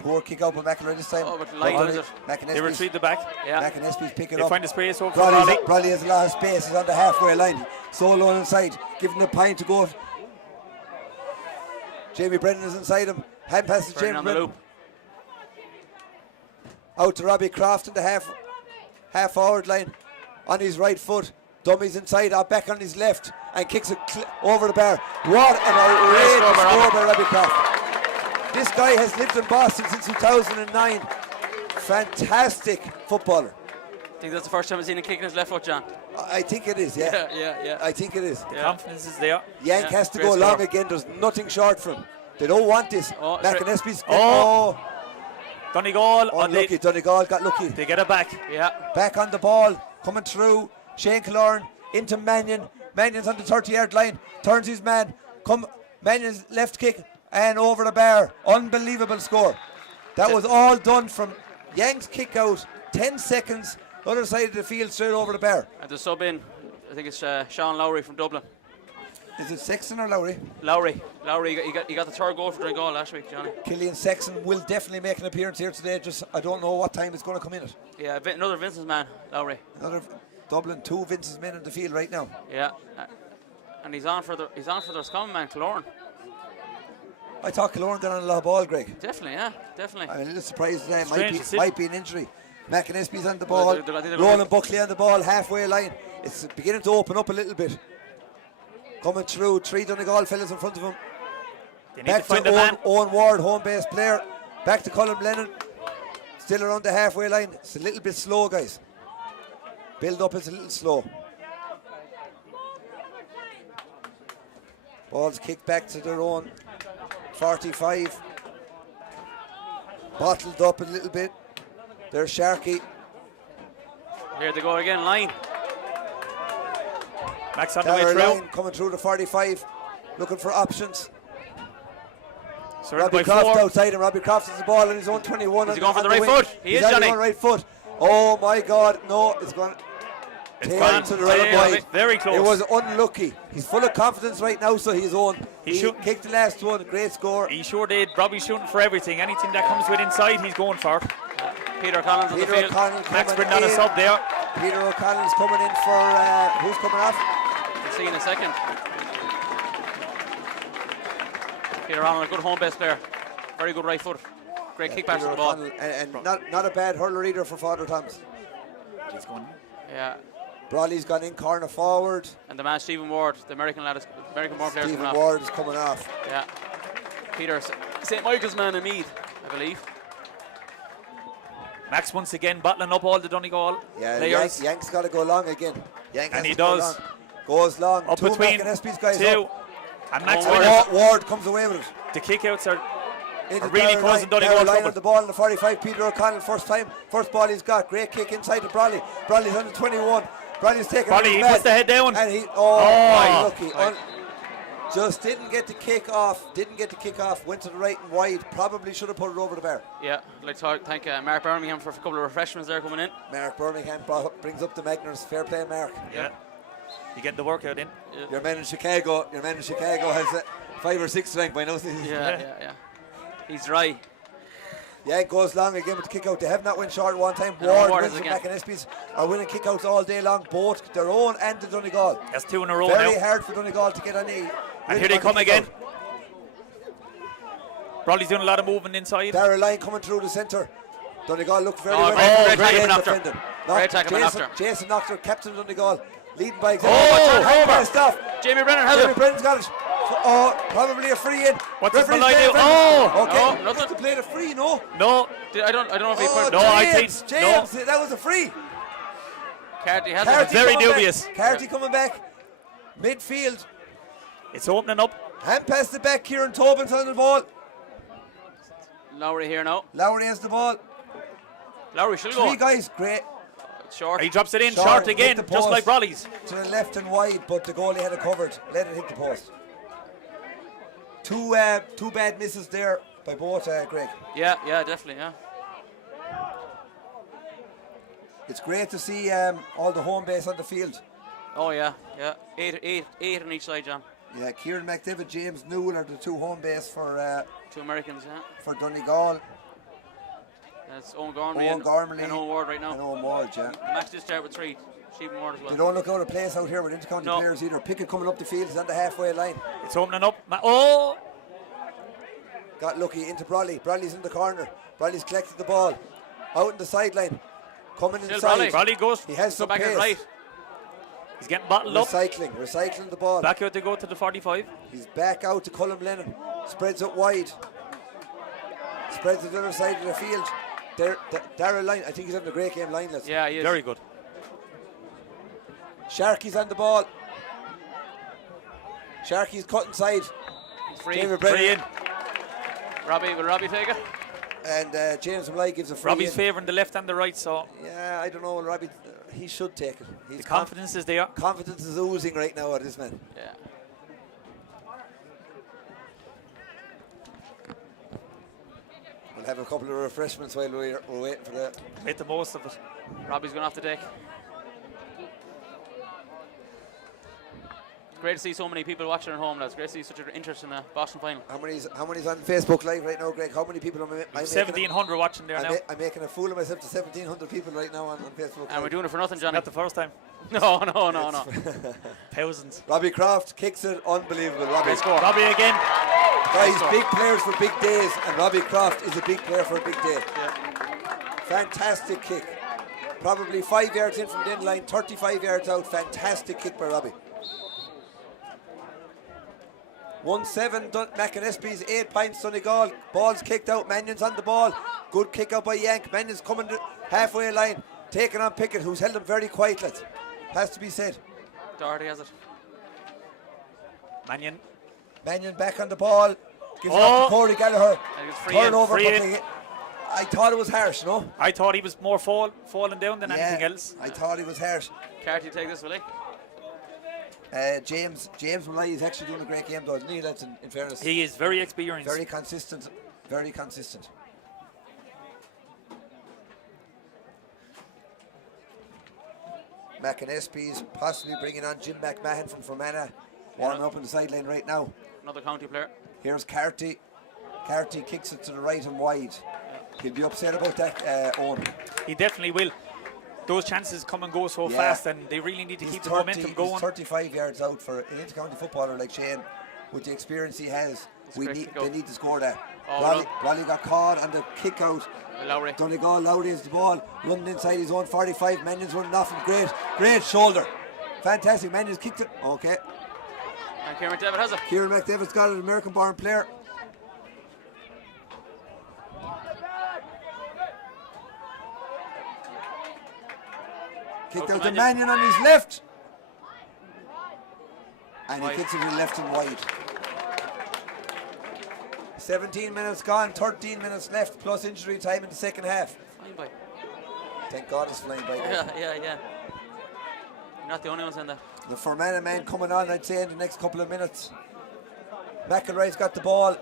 poor kick out by McElroy this time. Oh, but line is it? They retreat the back. Yeah. McAnespies pick it They up. find the space over for Brawley. Brawley has a lot of space. He's on the halfway line. So low inside. Giving the pint to go. Jamie Brennan is inside him. Hand pass to Jamie on the Brennan. loop. Out to Robbie Croft in the half forward line. On his right foot. Dummies inside. Out back on his left. And kicks it over the bar. What an outrageous score by Robbie Croft. This guy has lived in Boston since 2009. Fantastic footballer. I think that's the first time I've seen him kicking his left foot, John. I think it is, yeah. Yeah. I think it is. The confidence is there. Yank has to go great long score. again. There's nothing short from him. They don't want this. Oh, McAnespies. Donegal. Unlucky. Donegal got lucky. They get it back. Yeah. Back on the ball. Coming through. Shane Killorn into Mannion. Mannion's on the 30-yard line. Turns his man. Mannion's left kick and over the bar. Unbelievable score. That was all done from Yank's kick out. 10 seconds. Other side of the field, straight over the bar. And the sub in, I think it's Sean Lowry from Dublin. Is it Sexton or Lowry? Lowry, he got the third goal for Donegal last week, Johnny. Killian Sexton will definitely make an appearance here today. Just I don't know what time it's going to come in at. Yeah, another Vincent's man, Lowry. Another Dublin, 2 Vince's men in the field right now. Yeah, and he's on for their common man, Killorn. I thought Killorn got on a lot of ball, Greg. Definitely, yeah, definitely. I'm a little surprised today. Strange Might be an injury. McAnespies on the ball. Roland Buckley on the ball, halfway line. It's beginning to open up a little bit. Coming through, 3 Donegal fellas in front of him. They need Back to find to the man. Owen Ward, home base player. Back to Colm Lennon. Still around the halfway line. It's a little bit slow, guys. Build up is a little slow. Ball's kicked back to their own 45. Bottled up a little bit. There's Sharkey. Here they go again, line. Max on the way through. Line coming through the 45. Looking for options. Surrounded Robbie by Croft 4. outside him. Robbie Croft has the ball on his own 21. Is he going for the wing. right foot? He is, He's Johnny. on the right foot. Oh my God, no, it's gone. gone To the right wide. very close. It was unlucky. He's full of confidence right now, so he's on. He kicked the last one. Great score. He sure did. Robbie's shooting for everything. Anything that comes with inside, he's going for. Peter Collins on the Peter field. O'Connell Max coming Britton on a in. sub there. Peter O'Connell's coming in for who's coming off? We'll see in a second. Peter O'Connell, a good home base player. Very good right foot. Great kick pass Peter to the ball. O'Connell, and not a bad hurler either for Father Thomas. He's going. Yeah. Brawley's gone in corner forward. And the man Stephen Ward, the American lad, American born player, Stephen Ward is coming off. Yeah. Peter, St. Michael's man in Meath, I believe. Max once again battling up all the Donegal players. Yank's got to go long again. Yank And has he to go does. long. Goes long. Up Two between McAnespies guys 2. up. And Max Ward comes away with it. The kickouts are Into really causing Donegal trouble. trouble. On the ball in the 45. Peter O'Connell, first ball he's got. Great kick inside to Brawley. Brawley's on the 21. Brawley's taking Brawley, he puts the head down. And he, lucky. Just didn't get the kick off. Went to the right and wide. Probably should have put it over the bar. Yeah, I'd like to thank Mark Birmingham for a couple of refreshments there coming in. Mark Birmingham brings up the Magners. Fair play, Mark. Yeah. You getting the workout in? Yeah. Your man in Chicago has 5 or 6 strength by now. Yeah. He's dry. Yeah, it goes long again with the kick out. They have not went short one time. No, Ward Ward wins is from again. McAnespies are winning kickouts all day long, both their own and the Donegal. That's 2 in a row Very now. hard for Donegal to get any. And here they come again. Brawley's doing a lot of movement inside. Darragh Lyon coming through the centre. Donegal look very well. Great tackle after. defending. Great tackle after. Jason Knocker, captain of Donegal, leading by example. over. Stop. Jamie Brennan has Jamie it. Brennan's got it. Probably a free in. What's his Referee's Malloy playing do? a Oh! okay. No, He nothing. must have played a free, no? No. I don't know if he put. No, I think James, no. that was a free. Carty has Carty it. Very coming dubious. Back. Carty coming back. Midfield. It's opening up. Hand past the back. Kieran Tobin's on the ball. Lowry here now. Lowry has the ball. Lowry should go. 3 guys. Great. Short. He drops it in Short, short hit again, the just post. like Brawley's. To the left and wide, but the goalie had it covered. Let it hit the post. Two bad misses there by both, Greg. Yeah, definitely, yeah. It's great to see all the home base on the field. Oh yeah. Eight on each side, John. Yeah, Kieran McDavid, James Newell are the 2 home base for 2 Americans, yeah. for Donegal. That's Owen Gormley and Owen Ward right now. And Owen Ward, yeah. The match did start with 3. Stephen Ward as well. They don't look out of place out here with intercounty players either. Pickett coming up the field, he's on the halfway line. It's opening up. Oh! Got lucky into Brawley. Brawley's in the corner. Brawley's collected the ball. Out in the sideline. Coming Still inside. Brawley goes. He has Go some back pace. and right. He's getting bottled up. Recycling the ball. Back out to go to the 45. He's back out to Cullum Lennon. Spreads it wide. Spreads it to the other side of the field. Darragh Lyon, I think he's having a great game, lineless. Yeah, he is. Very good. Sharky's on the ball. Sharky's cut inside. He's free. Jamie Brennan. Free in. Will Robbie take it? And James Malloy gives a free Robbie's in. favouring the left and the right, so Yeah, I don't know. Robbie, he should take it. the confidence is there. Confidence is oozing right now at this man. Yeah. We'll have a couple of refreshments while we're waiting for that. Make the most of it. Robbie's going off the deck. Great to see so many people watching at home. That's great to see such an interest in the Boston final. How many's on Facebook Live right now, Greg? How many people am I 1,700 watching there now. I'm making a fool of myself to 1,700 people right now on Facebook And Live. we're doing it for nothing, Johnny. Not the first time. No. Thousands. Robbie Croft kicks it. Unbelievable, Robbie. Great score. Robbie again. Guys, big players for big days, and Robbie Croft is a big player for a big day. Yeah. Fantastic kick. Probably 5 yards in from the end line, 35 yards out. Fantastic kick by Robbie. 1-7 McAnespies, 8 points Donegal. Ball's kicked out. Mannion's on the ball. Good kick out by Yank. Mannion's coming to halfway line, taking on Pickett, who's held him very quiet. Has to be said. Doherty has it. Mannion back on the ball. Gives it up to Corey Gallagher. And it's free Turnover. in. I thought it was harsh, no? I thought he was more falling down than anything else. I thought he was harsh. Carty take this, will he? James Malloy is actually doing a great game though, isn't he? That's in fairness. He is very experienced. Very consistent. Very consistent. McAnespies possibly bringing on Jim McMahon from Fermanagh. Warming up on the sideline right now. Another county player. Here's Carty. Carty kicks it to the right and wide. He'll be upset about that, Owen. He definitely will. Those chances come and go so fast, and they really need to keep the momentum going. He's 35 yards out for an inter-county footballer like Shane, with the experience he has. They need to score that. Brawley got caught on the kick out. Lowry. Donegal, Lowry has the ball, running inside his own 45. Mannion's running off him. Great shoulder. Fantastic. Mannion's kicked it. Okay. And Kieran McDavid has it. Kieran McDavid's got it, American-born player. Kicked out to Mannion on his left. And he kicks it to left and wide. 17 minutes gone, 13 minutes left, plus injury time in the second half. Flying by. Thank God it's flying by. Yeah. You're not the only ones in there. The Fermanagh man coming on, I'd say, in the next couple of minutes. McElroy's got the ball.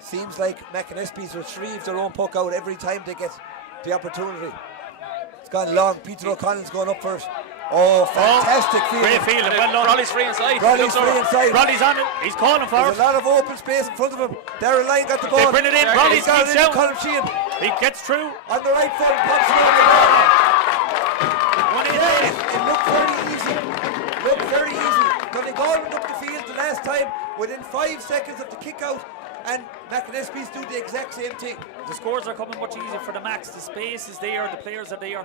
Seems like McAnespies retrieve their own puck out every time they get the opportunity. It's gone long. Peter O'Connell's going up first. Oh, fantastic field. Great field. Well done. Brawley's free inside. Brawley's free inside. Brawley's on it. He's calling for There's it. a lot of open space in front of him. Darrell Lyon got the They ball. bring it in. There Brawley's got keeps it in. out. Colin Sheehan He gets through. on the right foot and pops it on the ball. 1-8. It looked very easy. Donegal went up the field the last time within 5 seconds of the kick out, and McAnespies do the exact same thing. The scores are coming much easier for the Max. The space is there. The players are there.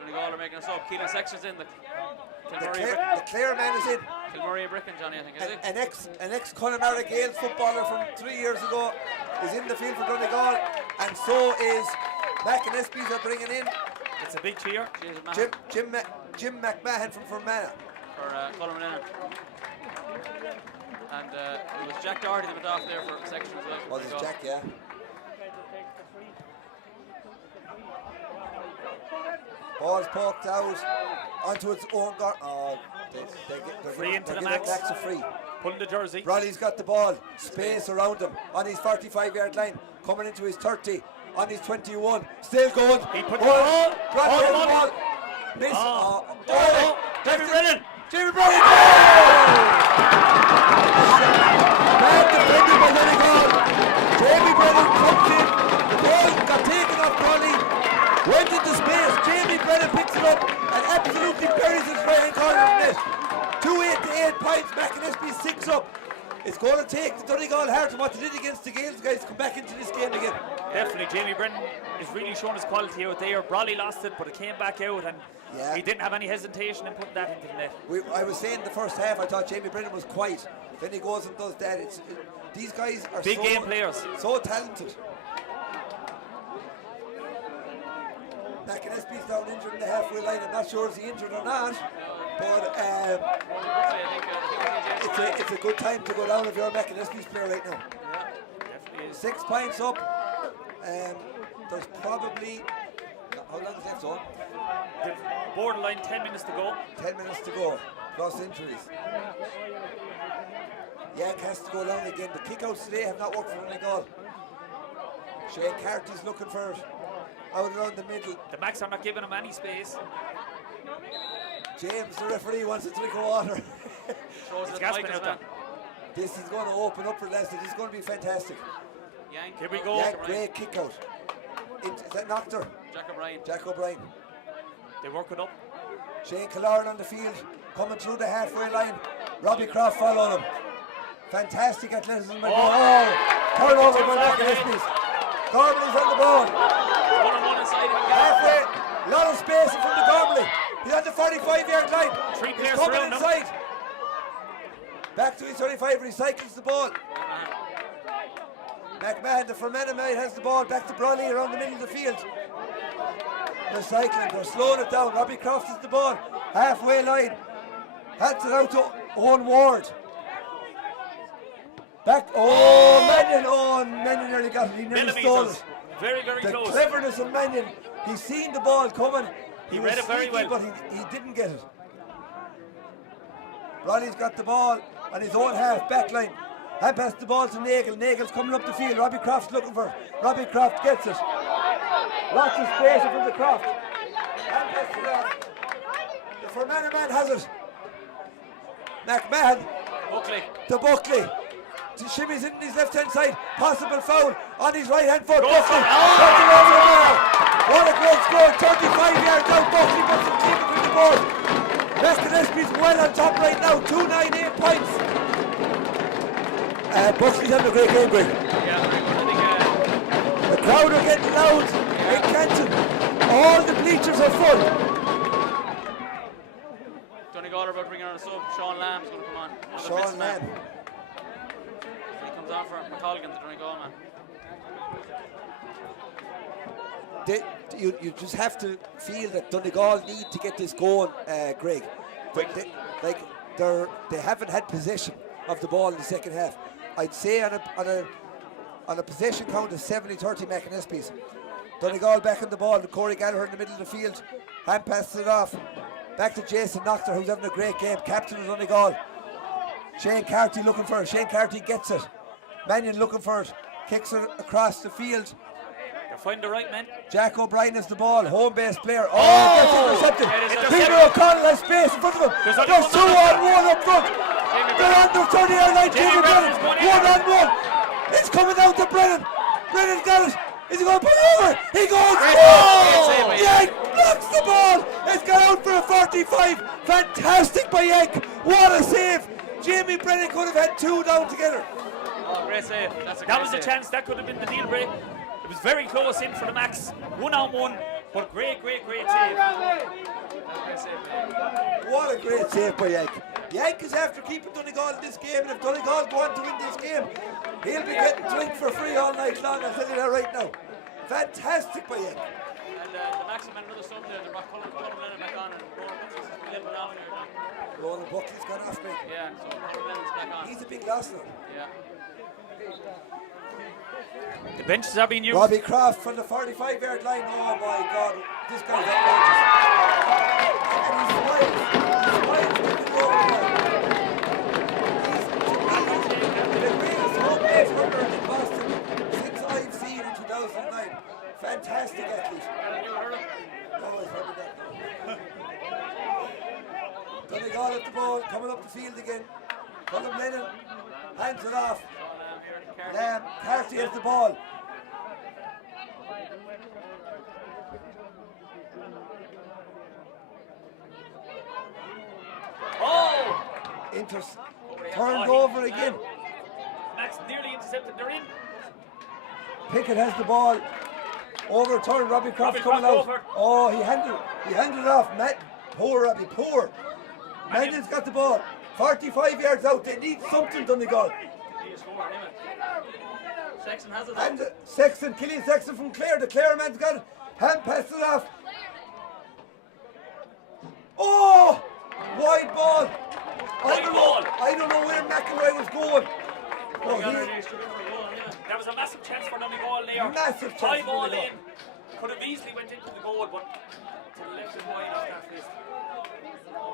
Donegal are making us up. Keelan Sexton's in. The Clare man is in. Kilmurray Bricken, Johnny, I think, is he? An ex Connemara Gales footballer from 3 years ago is in the field for Donegal, and so is McAnespies are bringing in It's a big cheer. Jim McMahon from Fermanagh. For Colin Lennon. And it was Jack Doherty that went off there for a section as well. Oh, there's Jack, yeah. Ball's poked out onto its own guard. Oh, they're Free into the giving Max. Max a free. Pulling the jersey. Brawley's got the ball. Space around him on his 45-yard line. Coming into his 30. On his 21. Still going. He put the ball. ball. The Oh, ball. Miss. Oh, David Brennan. Jamie Brawley. Bad defended by Donegal. Jamie Brennan comes in. The ball got taken off Brawley. Went into space. Jamie Brennan picks it up and absolutely buries his right hand corner of the net. 2-8 to 8 points. McAnespie 6 up. It's going to take the Donegal Heart and what they did against the Gales guys to come back into this game again. Definitely, Jamie Brennan is really showing his quality out there. Brawley lost it, but it came back out, and he didn't have any hesitation in putting that into the net. I was saying the first half, I thought Jamie Brennan was quiet. Then he goes and does that. These guys are Big game players. So talented. McAnespie's down injured in the halfway line. I'm not sure if he's injured or not, but it's a good time to go down if you're a McAnespie's player right now. Yeah, definitely is. 6 points up. There's probably how long is left on? Borderline 10 minutes to go. 10 minutes to go, plus injuries. Yank has to go down again. The kickouts today have not worked for Donegal. Shane Carty's looking for it. Out around the middle. The Max are not giving him any space. James, the referee, wants to drink of water. Throws It's it at Mike gasping as out well. there. This is going to open up for Leicester. This is going to be fantastic. Yank. Here we go. Yank, great kick out. Is that Noctor? Jack O'Brien. Jack O'Brien. They work it up. Shane Killoran on the field, coming through the halfway line. Robbie Croft following him. Fantastic athleticism. Turnover by McAnespies. Gormley's on the ball. 1-on-1 inside. Halfway, lot of space in front of Gormley. He's on the 45-yard line. Three He's players coming around him. inside. Back to his 35, recycles the ball. McMahon, the Fermanagh man, has the ball. Back to Brawley around the middle of the field. Recycling, they're slowing it down. Robbie Croft has the ball. Halfway line. Hands it out to Owen Ward. Back, Mannion nearly got it. He nearly stole Millimeters. it. Very, very The close. cleverness of Mannion. He's seen the ball coming. He was read it very sneaky, well. but he didn't get it. Ronnie's got the ball on his own half back line. I passed the ball to Nagle. Nagle's coming up the field. Robbie Croft's looking for it. Robbie Croft gets it. Lots of space in front of Croft. And pass to that. The Fermanagh man has it. McMahon Buckley. to Buckley. Shimmy's in his left hand side. Possible foul on his right hand foot. Go Buckley for it. puts it over the bar. What a great score. 35 yards out. Buckley puts it clean between the board. McAnespies well on top right now. 298 points. Buckley's having a great game, Greg. Yeah, very good. I think The crowd are getting loud in Canton. All the bleachers are full. Donegal are about to bring on a sub. Sean Lamb's going to come on. Another Sean Vincent man. Lamb. He comes on for McColgan, the Donegal man. you just have to feel that Donegal need to get this going, Greg. They haven't had possession of the ball in the second half. I'd say on a possession count of 70-30 McAnespies. Donegal back on the ball, with Corey Gallagher in the middle of the field. Hand passes it off. Back to Jason Noctor, who's having a great game. Captain of Donegal. Shane Carty looking for it. Shane Carty gets it. Mannion looking for it. Kicks it across the field. They're finding the right man. Jack O'Brien has the ball. Home base player. Oh, gets intercepted. Peter O'Connell has space in front of him. There's 2 on 1 up front. They're under 30-yard line. Jamie Brennan. 1 on 1. It's coming out to Brennan. Brennan got it. Is he going to put it over? He goes. Oh! Yank blocks the ball. It's gone out for a 45. Fantastic by Yank. What a save. Jamie Brennan could have had 2 down together. Oh, great save. That was a chance. That could have been the deal break. It was very close in for the Max. 1-on-1. But great save. What a great save by Yank. Yank is after keeping Donegal in this game, and if Donegal go on to win this game, he'll be getting drink for free all night long. I'll tell you that right now. Fantastic by Yank. And the Max had another sub there. They brought Colin Lennon back on, and Roland Buckley's gone off break. Yeah, so Colin Lennon's back on. He's a big loss now. Yeah. The benches are being used. Robbie Croft from the 45-yard line. Oh my God, this guy's outrageous. And he smiles. He smiles with the goal. He's the greatest home base runner in Boston since I've seen in 2009. Fantastic athlete. No, I've heard of that. Donegal at the ball, coming up the field again. Colin Lennon hands it off. Carty has the ball. Oh! Turned over again. Max nearly intercepted. They're in. Pickett has the ball. Overturned. Robbie Croft coming out. Over. Oh, he handed it off. Poor Robbie, poor. Mannion's got the ball. 45 yards out. They need something, Donegal. Sexton has it. And Sexton, Killian Sexton from Clare. The Clare man's got it. Hand passed it off. Oh! Wide ball. I don't know where McElroy was going. Oh, That was a massive chance for Donegal there. Massive chance. High ball in. Could have easily went into the goal, but to the left and wide off that list.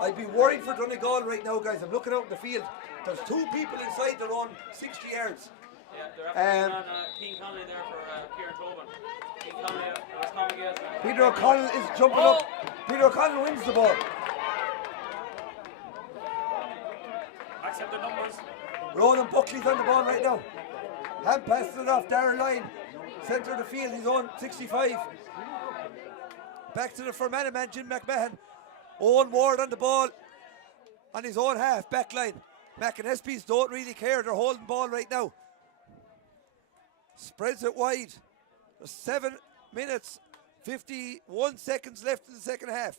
I'd be worried for Donegal right now, guys. I'm looking out in the field. There's 2 people inside their own 60 yards. Yeah, they're after Keane Connolly there for Kieran Tobin. Keane Connolly was coming against Peter O'Connell is jumping up. Peter O'Connell wins the ball. Accept the numbers. Roland Buckley's on the ball right now. Hand passes it off. Darren Lyon, centre of the field, his own 65. Back to the Fermanagh man, Jim McMahon. Owen Ward on the ball on his own half, back line. McAnespies don't really care. They're holding ball right now. Spreads it wide. There's 7 minutes, 51 seconds left in the second half.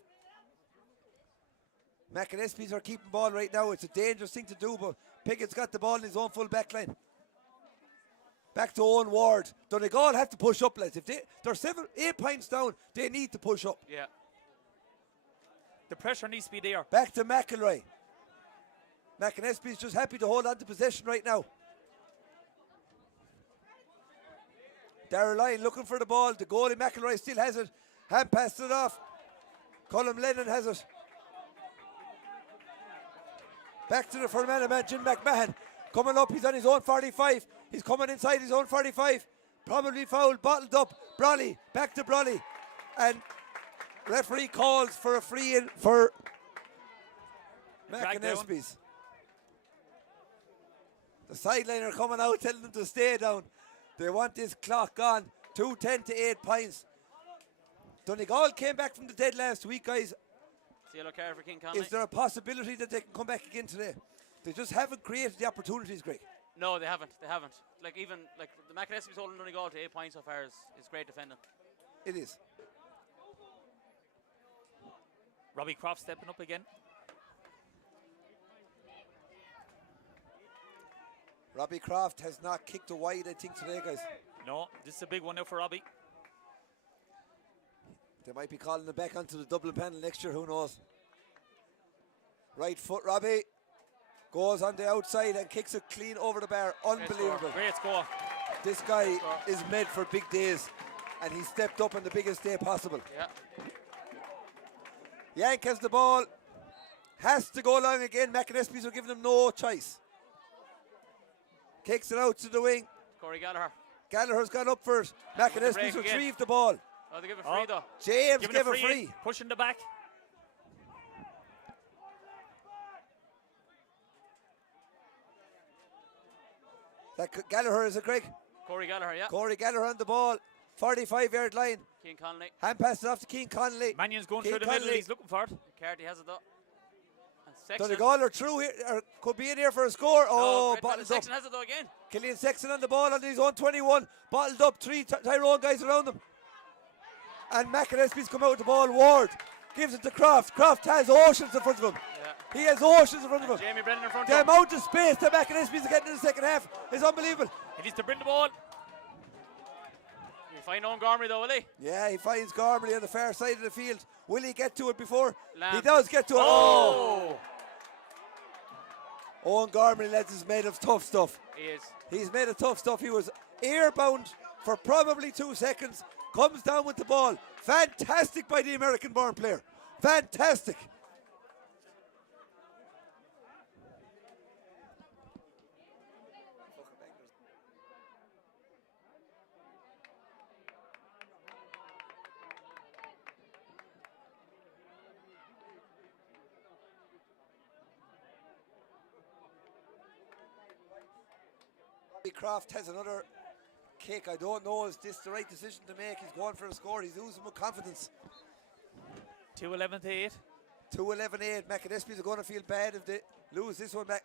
McAnespies are keeping ball right now. It's a dangerous thing to do, but Pickett's got the ball in his own full back line. Back to Owen Ward. Donegal have to push up, lads. If they're 8 points down, they need to push up. Yeah. The pressure needs to be there. Back to McElroy. McAnespies just happy to hold on to possession right now. Darrell Lyon looking for the ball. The goalie McElroy still has it. Hand passed it off. Colin Lennon has it. Back to the Fermanagh man, Jim McMahon. Coming up, he's on his own 45. He's coming inside his own 45. Probably foul, bottled up. Brawley, back to Brawley. And referee calls for a free in for McAnespies. The sideline are coming out telling them to stay down. They want this clock gone. 2:10 to 8 points. Donegal came back from the dead last week, guys. It's a yellow card for King Conley. Is there a possibility that they can come back again today? They just haven't created the opportunities, Greg. No, they haven't. They haven't. Like even like the McAnespies holding Donegal to 8 points so far is great defending. It is. Robbie Croft stepping up again. Robbie Croft has not kicked a wide, I think, today, guys. No, this is a big one now for Robbie. They might be calling it back onto the Dublin panel next year, who knows. Right foot, Robbie. Goes on the outside and kicks it clean over the bar. Unbelievable. Great score. This guy is made for big days, and he stepped up on the biggest day possible. Yeah. Yank has the ball. Has to go long again. McAnespies are giving him no choice. Kicks it out to the wing. Corey Gallagher. Gallagher's gone up first. McAnespies retrieved the ball. Oh, they give it free though. James gave it free. Pushing the back. That Gallagher, is it, Greg? Corey Gallagher, yeah. Corey Gallagher on the ball. 45-yard line. Keane Connolly. Hand passes off to Keane Connolly. Mannion's going through the middle. He's looking for it. McCarthy has it though. And Sexton. Donegal are through here, or could be in here for a score. Oh, bottled up. Sexton has it though again. Killian Sexton on the ball on his own 21. Bottled up, three Tyrone guys around him. And McAnespies come out with the ball. Ward gives it to Croft. Croft has oceans in front of him. Yeah. He has oceans in front of him. Jamie Brennan in front The of him. amount of space that McAnespies are getting in the second half is unbelievable. He needs to bring the ball. He'll find Owen Gormley though, will he? Yeah, he finds Gormley on the far side of the field. Will he get to it before? Lamb. He does get to it. Oh! Owen Gormley, lads, is made of tough stuff. He is. He's made of tough stuff. He was airbound for probably 2 seconds. Comes down with the ball. Fantastic by the American-born player. Fantastic. Croft has another kick. I don't know, is this the right decision to make? He's going for a score. He's losing with confidence. 2-11 to 8. 2-11-8. McAnespies are going to feel bad if they lose this one back.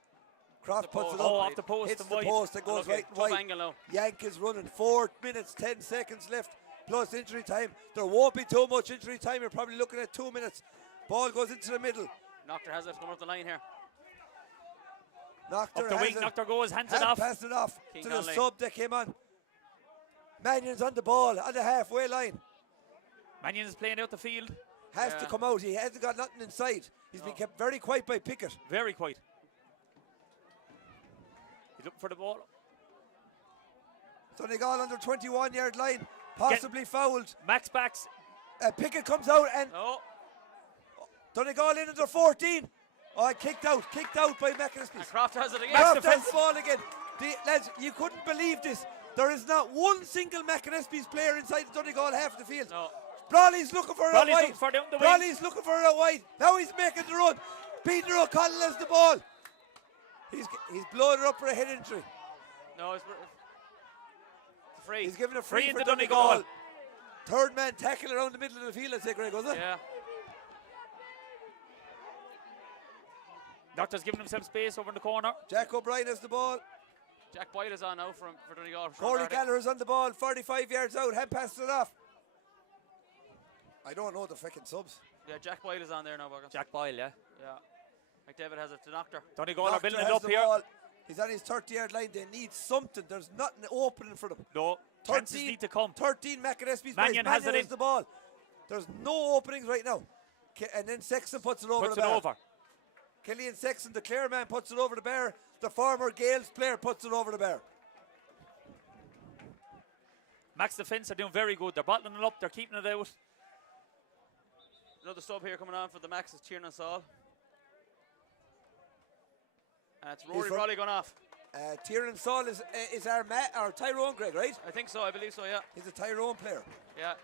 Croft puts it up. Oh, off the post. Hits and the wide. post and goes right and Tough wide. angle now. Yank is running. 4 minutes, 10 seconds left. Plus injury time. There won't be too much injury time. You're probably looking at 2 minutes. Ball goes into the middle. Noctor has it coming up the line here. Noctor Up the has wing. it. Noctor goes. Hands it Hand off. passed it off King to the Conley. sub that came on. Mannion's on the ball on the halfway line. Mannion is playing out the field. Has to come out. He hasn't got nothing inside. He's been kept very quiet by Pickett. Very quiet. He's looking for the ball. Donegal under 21-yard line. Possibly fouled. Max backs. Pickett comes out and Oh, Donegal in under 14. Oh, kicked out by McAnespies. and Croft has it again. Croft has the ball again. Lads, you couldn't believe this. There is not one single McAnespies player inside the Donegal half of the field. No. Brawley's looking for it out Brawley's wide. looking for it down the wing. Brawley's looking for it out wide. Now he's making the run. Peter O'Connell has the ball. He's blowing it up for a head injury. No, it's free. He's giving a free Free for into Donegal. Donegal. Third man tackle around the middle of the field, I'd say, Greg, was it? Yeah. Doctor's giving himself space over in the corner. Jack O'Brien has the ball. Jack Boyle is on now for Donegal. Corey Gallagher's on the ball, 45 yards out, hand passes it off. I don't know the fucking subs. Yeah, Jack Boyle is on there now, Bogan. Jack Boyle, yeah. Yeah. McDavid has it to Noctor. Donegal are Noctor building it has up the here. ball. He's on his 30-yard line. They need something. There's nothing opening for them. No. Chances need to come. 13 McAnespies. Mannion has it in. the ball. There's no openings right now. And then Sexton puts it over Puts the it bar. over. Killian Sexton, the Clare man, puts it over the bar. The former Gales player puts it over the bar. Max defence are doing very good. They're bottling it up. They're keeping it out. Another sub here coming on for the Max is Tiernan Saul. And it's Rory Brawley going off. Tiernan Saul is our Tyrone, Greg, right? I think so, I believe so, yeah. He's a Tyrone player. Yeah.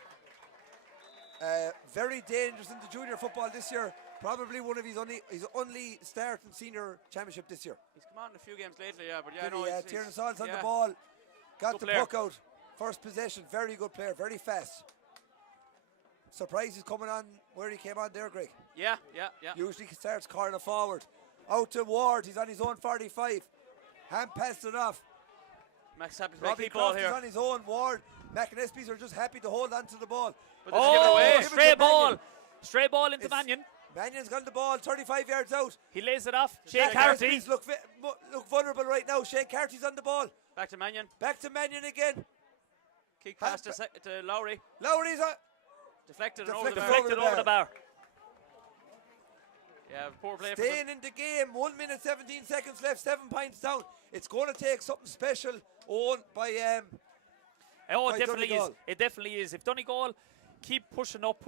Very dangerous in the junior football this year. Probably one of his only start in senior championship this year. He's come out in a few games lately, yeah, but yeah, no, Tiernan Saul's on the ball. Got the puck out. First possession, very good player, very fast. Surprised he's coming on where he came on there, Greg. Yeah. Usually he starts corner forward. Out to Ward, he's on his own 45. Hand passed it off. Max happy to play Robbie keep ball Croft is here. on his own. Ward, McAnespies are just happy to hold on to the ball. But they're giving it away. Stray ball. Stray ball into Mannion. Mannion's got the ball, 35 yards out. He lays it off. Shane Carty Carty. look vulnerable right now. Shane Carty's on the ball. Back to Mannion. Back to Mannion again. Kick pass to Lowry. Lowry's on. Deflected Deflected Over the bar. Yeah, poor play. Staying in the game, 1 minute 17 seconds left, 7 points down. It's going to take something special owned by Oh, by it definitely is. Donegal. It definitely is. If Donegal keep pushing up,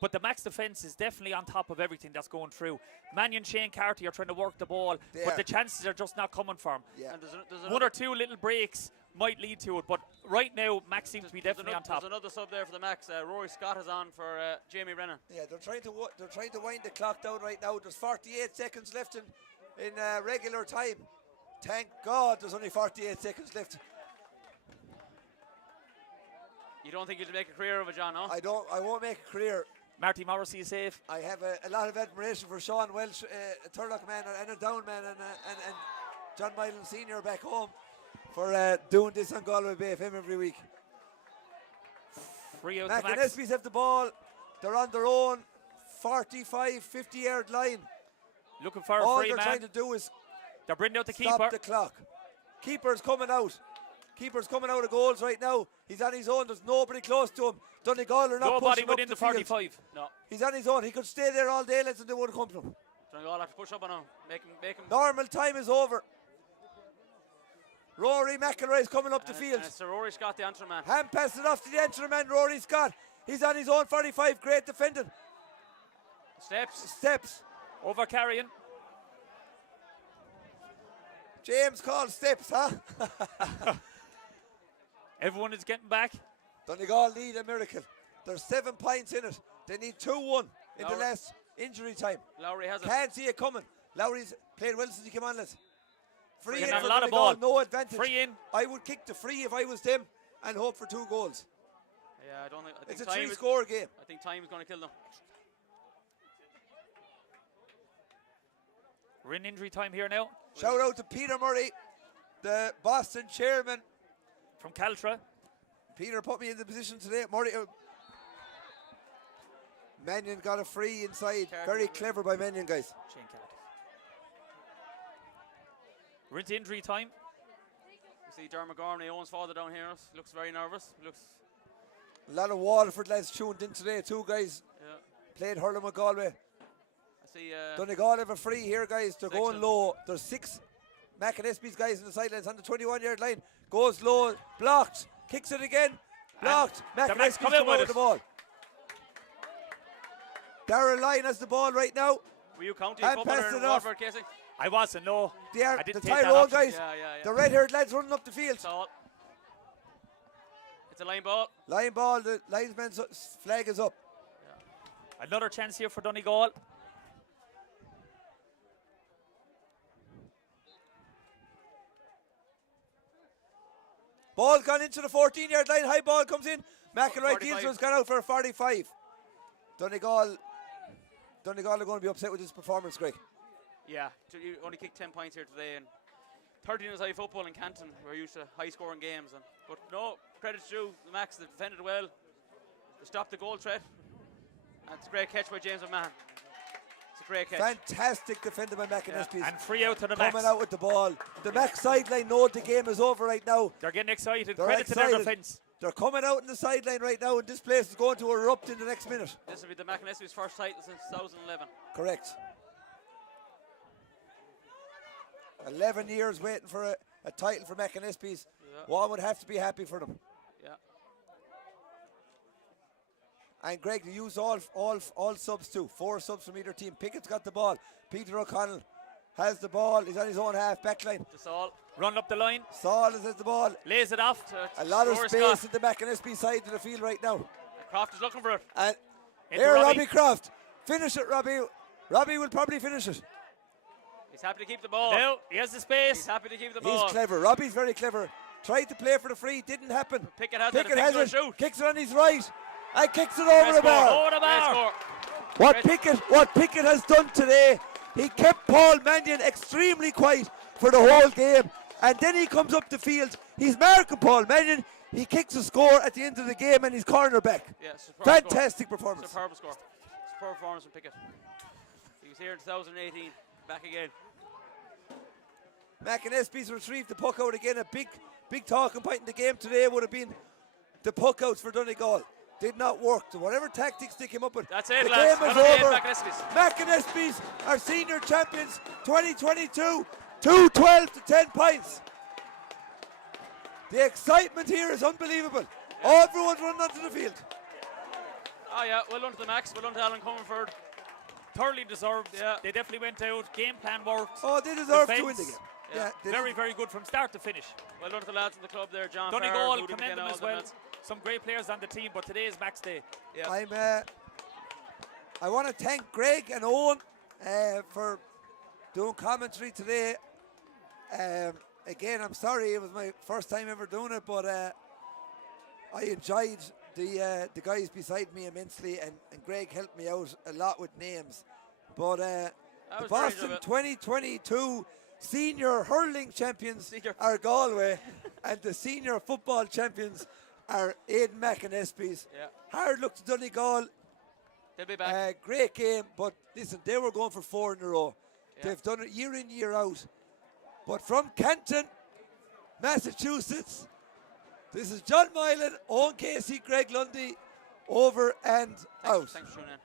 but the Max defence is definitely on top of everything that's going through. Mannion, Shane Carty are trying to work the ball, but the chances are just not coming for him. Yeah. And there's One or two little breaks might lead to it, but right now Max seems to be definitely on top. There's another sub there for the Max. Rory Scott is on for Jamie Brennan. Yeah, they're trying to wind the clock down right now. There's 48 seconds left in regular time. Thank God there's only 48 seconds left. You don't think you'll make a career of it, John, no? I won't make a career. Marty Morrissey is safe. I have a lot of admiration for Sean Welsh, a Turlock man and a Down man, and John Milan Senior back home for doing this on Galway Bay FM every week. Free out to Max. McAnespies have the ball. They're on their own 45, 50-yard line. Looking for All a free they're man. trying to do is They're bringing out the stop keeper. the clock. Keeper's coming out. Keeper's coming out of goals right now. He's on his own. There's nobody close to him. Donegal are not Nobody pushing up within the field. 45. No. He's on his own. He could stay there all day, lads, and they wouldn't come to him. Donegal have to push up on him. Make him. Normal time is over. Rory McIlroy is coming up the field. And it's Rory Scott, the answer man. Hand pass it off to the entry man, Rory Scott. He's on his own 45. Great defending. Steps. Over carrying. James called steps, huh? Everyone is getting back. Donegal need a miracle. There's 7 points in it. They need 2-1 in the last injury time. Lowry has it. Can't see it coming. Lowry's played well since he came on, lads. Free in Getting for a lot of Donegal, ball. no advantage. Free in. I would kick the free if I was them and hope for 2 goals. Yeah, I don't think. I think It's a time 3-score game. I think time is going to kill them. We're in injury time here now. Shout out to Peter Murray, the Boston chairman. From Caltra. Peter put me in the position today. Murray. Mannion got a free inside. Very clever by Mannion, guys. Shane Carty. We're into injury time. You see Dermot Gormley, Owen's father down here. Looks very nervous. A lot of Waterford lads tuned in today. 2 guys played hurling with Galway. I see. Donegal have a free here, guys. They're going Excellent. low. There's 6 McAnespies guys in the sidelines on the 21-yard line. Goes low, blocked, kicks it again, blocked. McAnespies come come out with out it. with the ball. Darrell Lyon has the ball right now. Were you counting And footballer passed in it off. Waterford, Casey? I wasn't, no. They are I didn't the take that Tyrone option. guys. Yeah. The red-haired lads running up the field. It's all. It's a line ball. Line ball, the linesman's flag is up. Another chance here for Donegal. Ball gone into the 14-yard line. High ball comes in. McElroy 45. deals has gone out for a 45. Donegal are going to be upset with this performance, Greg. Yeah, you only kicked 10 points here today, and 13 is high football in Canton. We're used to high-scoring games, but no, credit due. The Max, they defended well. They stopped the goal threat, and it's a great catch by James McMahon. It's a great catch. Fantastic defender by McAnespies. And free out to the Max. Coming out with the ball. The Max sideline know the game is over right now. They're getting excited. They're Credit to their excited. defence. They're coming out in the sideline right now, and this place is going to erupt in the next minute. This will be the McAnespies' first title since 2011. Correct. 11 years waiting for a title for McAnespies. One would have to be happy for them. Yeah. And Greg, they use all subs too. 4 subs from either team. Pickett's got the ball. Peter O'Connell has the ball. He's on his own half back line. Just all. Run up the line. Saul has the ball. Lays it off. A lot of Rory space Scott. in the McAnespie side of the field right now. Croft is looking for it. And Into here, Robbie. Robbie Croft. Finish it, Robbie. Robbie will probably finish it. He's happy to keep the ball. Now, he has the space. He's happy to keep the ball. He's clever. Robbie's very clever. Tried to play for the free. Didn't happen. Pickett has it. Pickett has Pickett it. shoot. Kicks it on his right. And kicks it over the bar. Over the Great bar. score. What Pickett has done today, he kept Paul Mannion extremely quiet for the whole game. And then he comes up the field. He's marking Paul Mannion. He kicks a score at the end of the game and he's cornerback. Yeah, superb Fantastic score. performance. Superb score. Superb performance from Pickett. He was here in 2018. Back again. McAnespies retrieved the puck out again. A big talking point in the game today would have been the puck outs for Donegal. did not work. So whatever tactics they came up with, That's it, the lads. game is Well done, over. McAnespies. McAnespies are senior champions 2022, 2-12 to 10 points. The excitement here is unbelievable. Everyone's running onto the field. Oh yeah, well done to the Max, well done to Alan Comerford. Thoroughly deserved. Yeah. They definitely went out. Game plan worked. Oh, they deserve to Defence. win the game. Yeah. they Very, did. very good from start to finish. Well done to the lads in the club there, John Donegal, Farr, Rudy commend McKenna, them all as them well. lads. Some great players on the team, but today is Max Day. Yeah. I want to thank Greg and Owen for doing commentary today. Again, I'm sorry it was my first time ever doing it, but I enjoyed the guys beside me immensely, and Greg helped me out a lot with names. But the was very Boston enjoyable. 2022 senior hurling champions are Galway, and the senior football champions are Aidan McAnespies. Yeah. Hard luck to Donegal. They'll be back. Great game, but listen, they were going for 4 in a row. Yeah. They've done it year in, year out. But from Canton, Massachusetts, this is John Moylan, Owen Casey, Greg Lundy, over and out. Thanks for tuning in.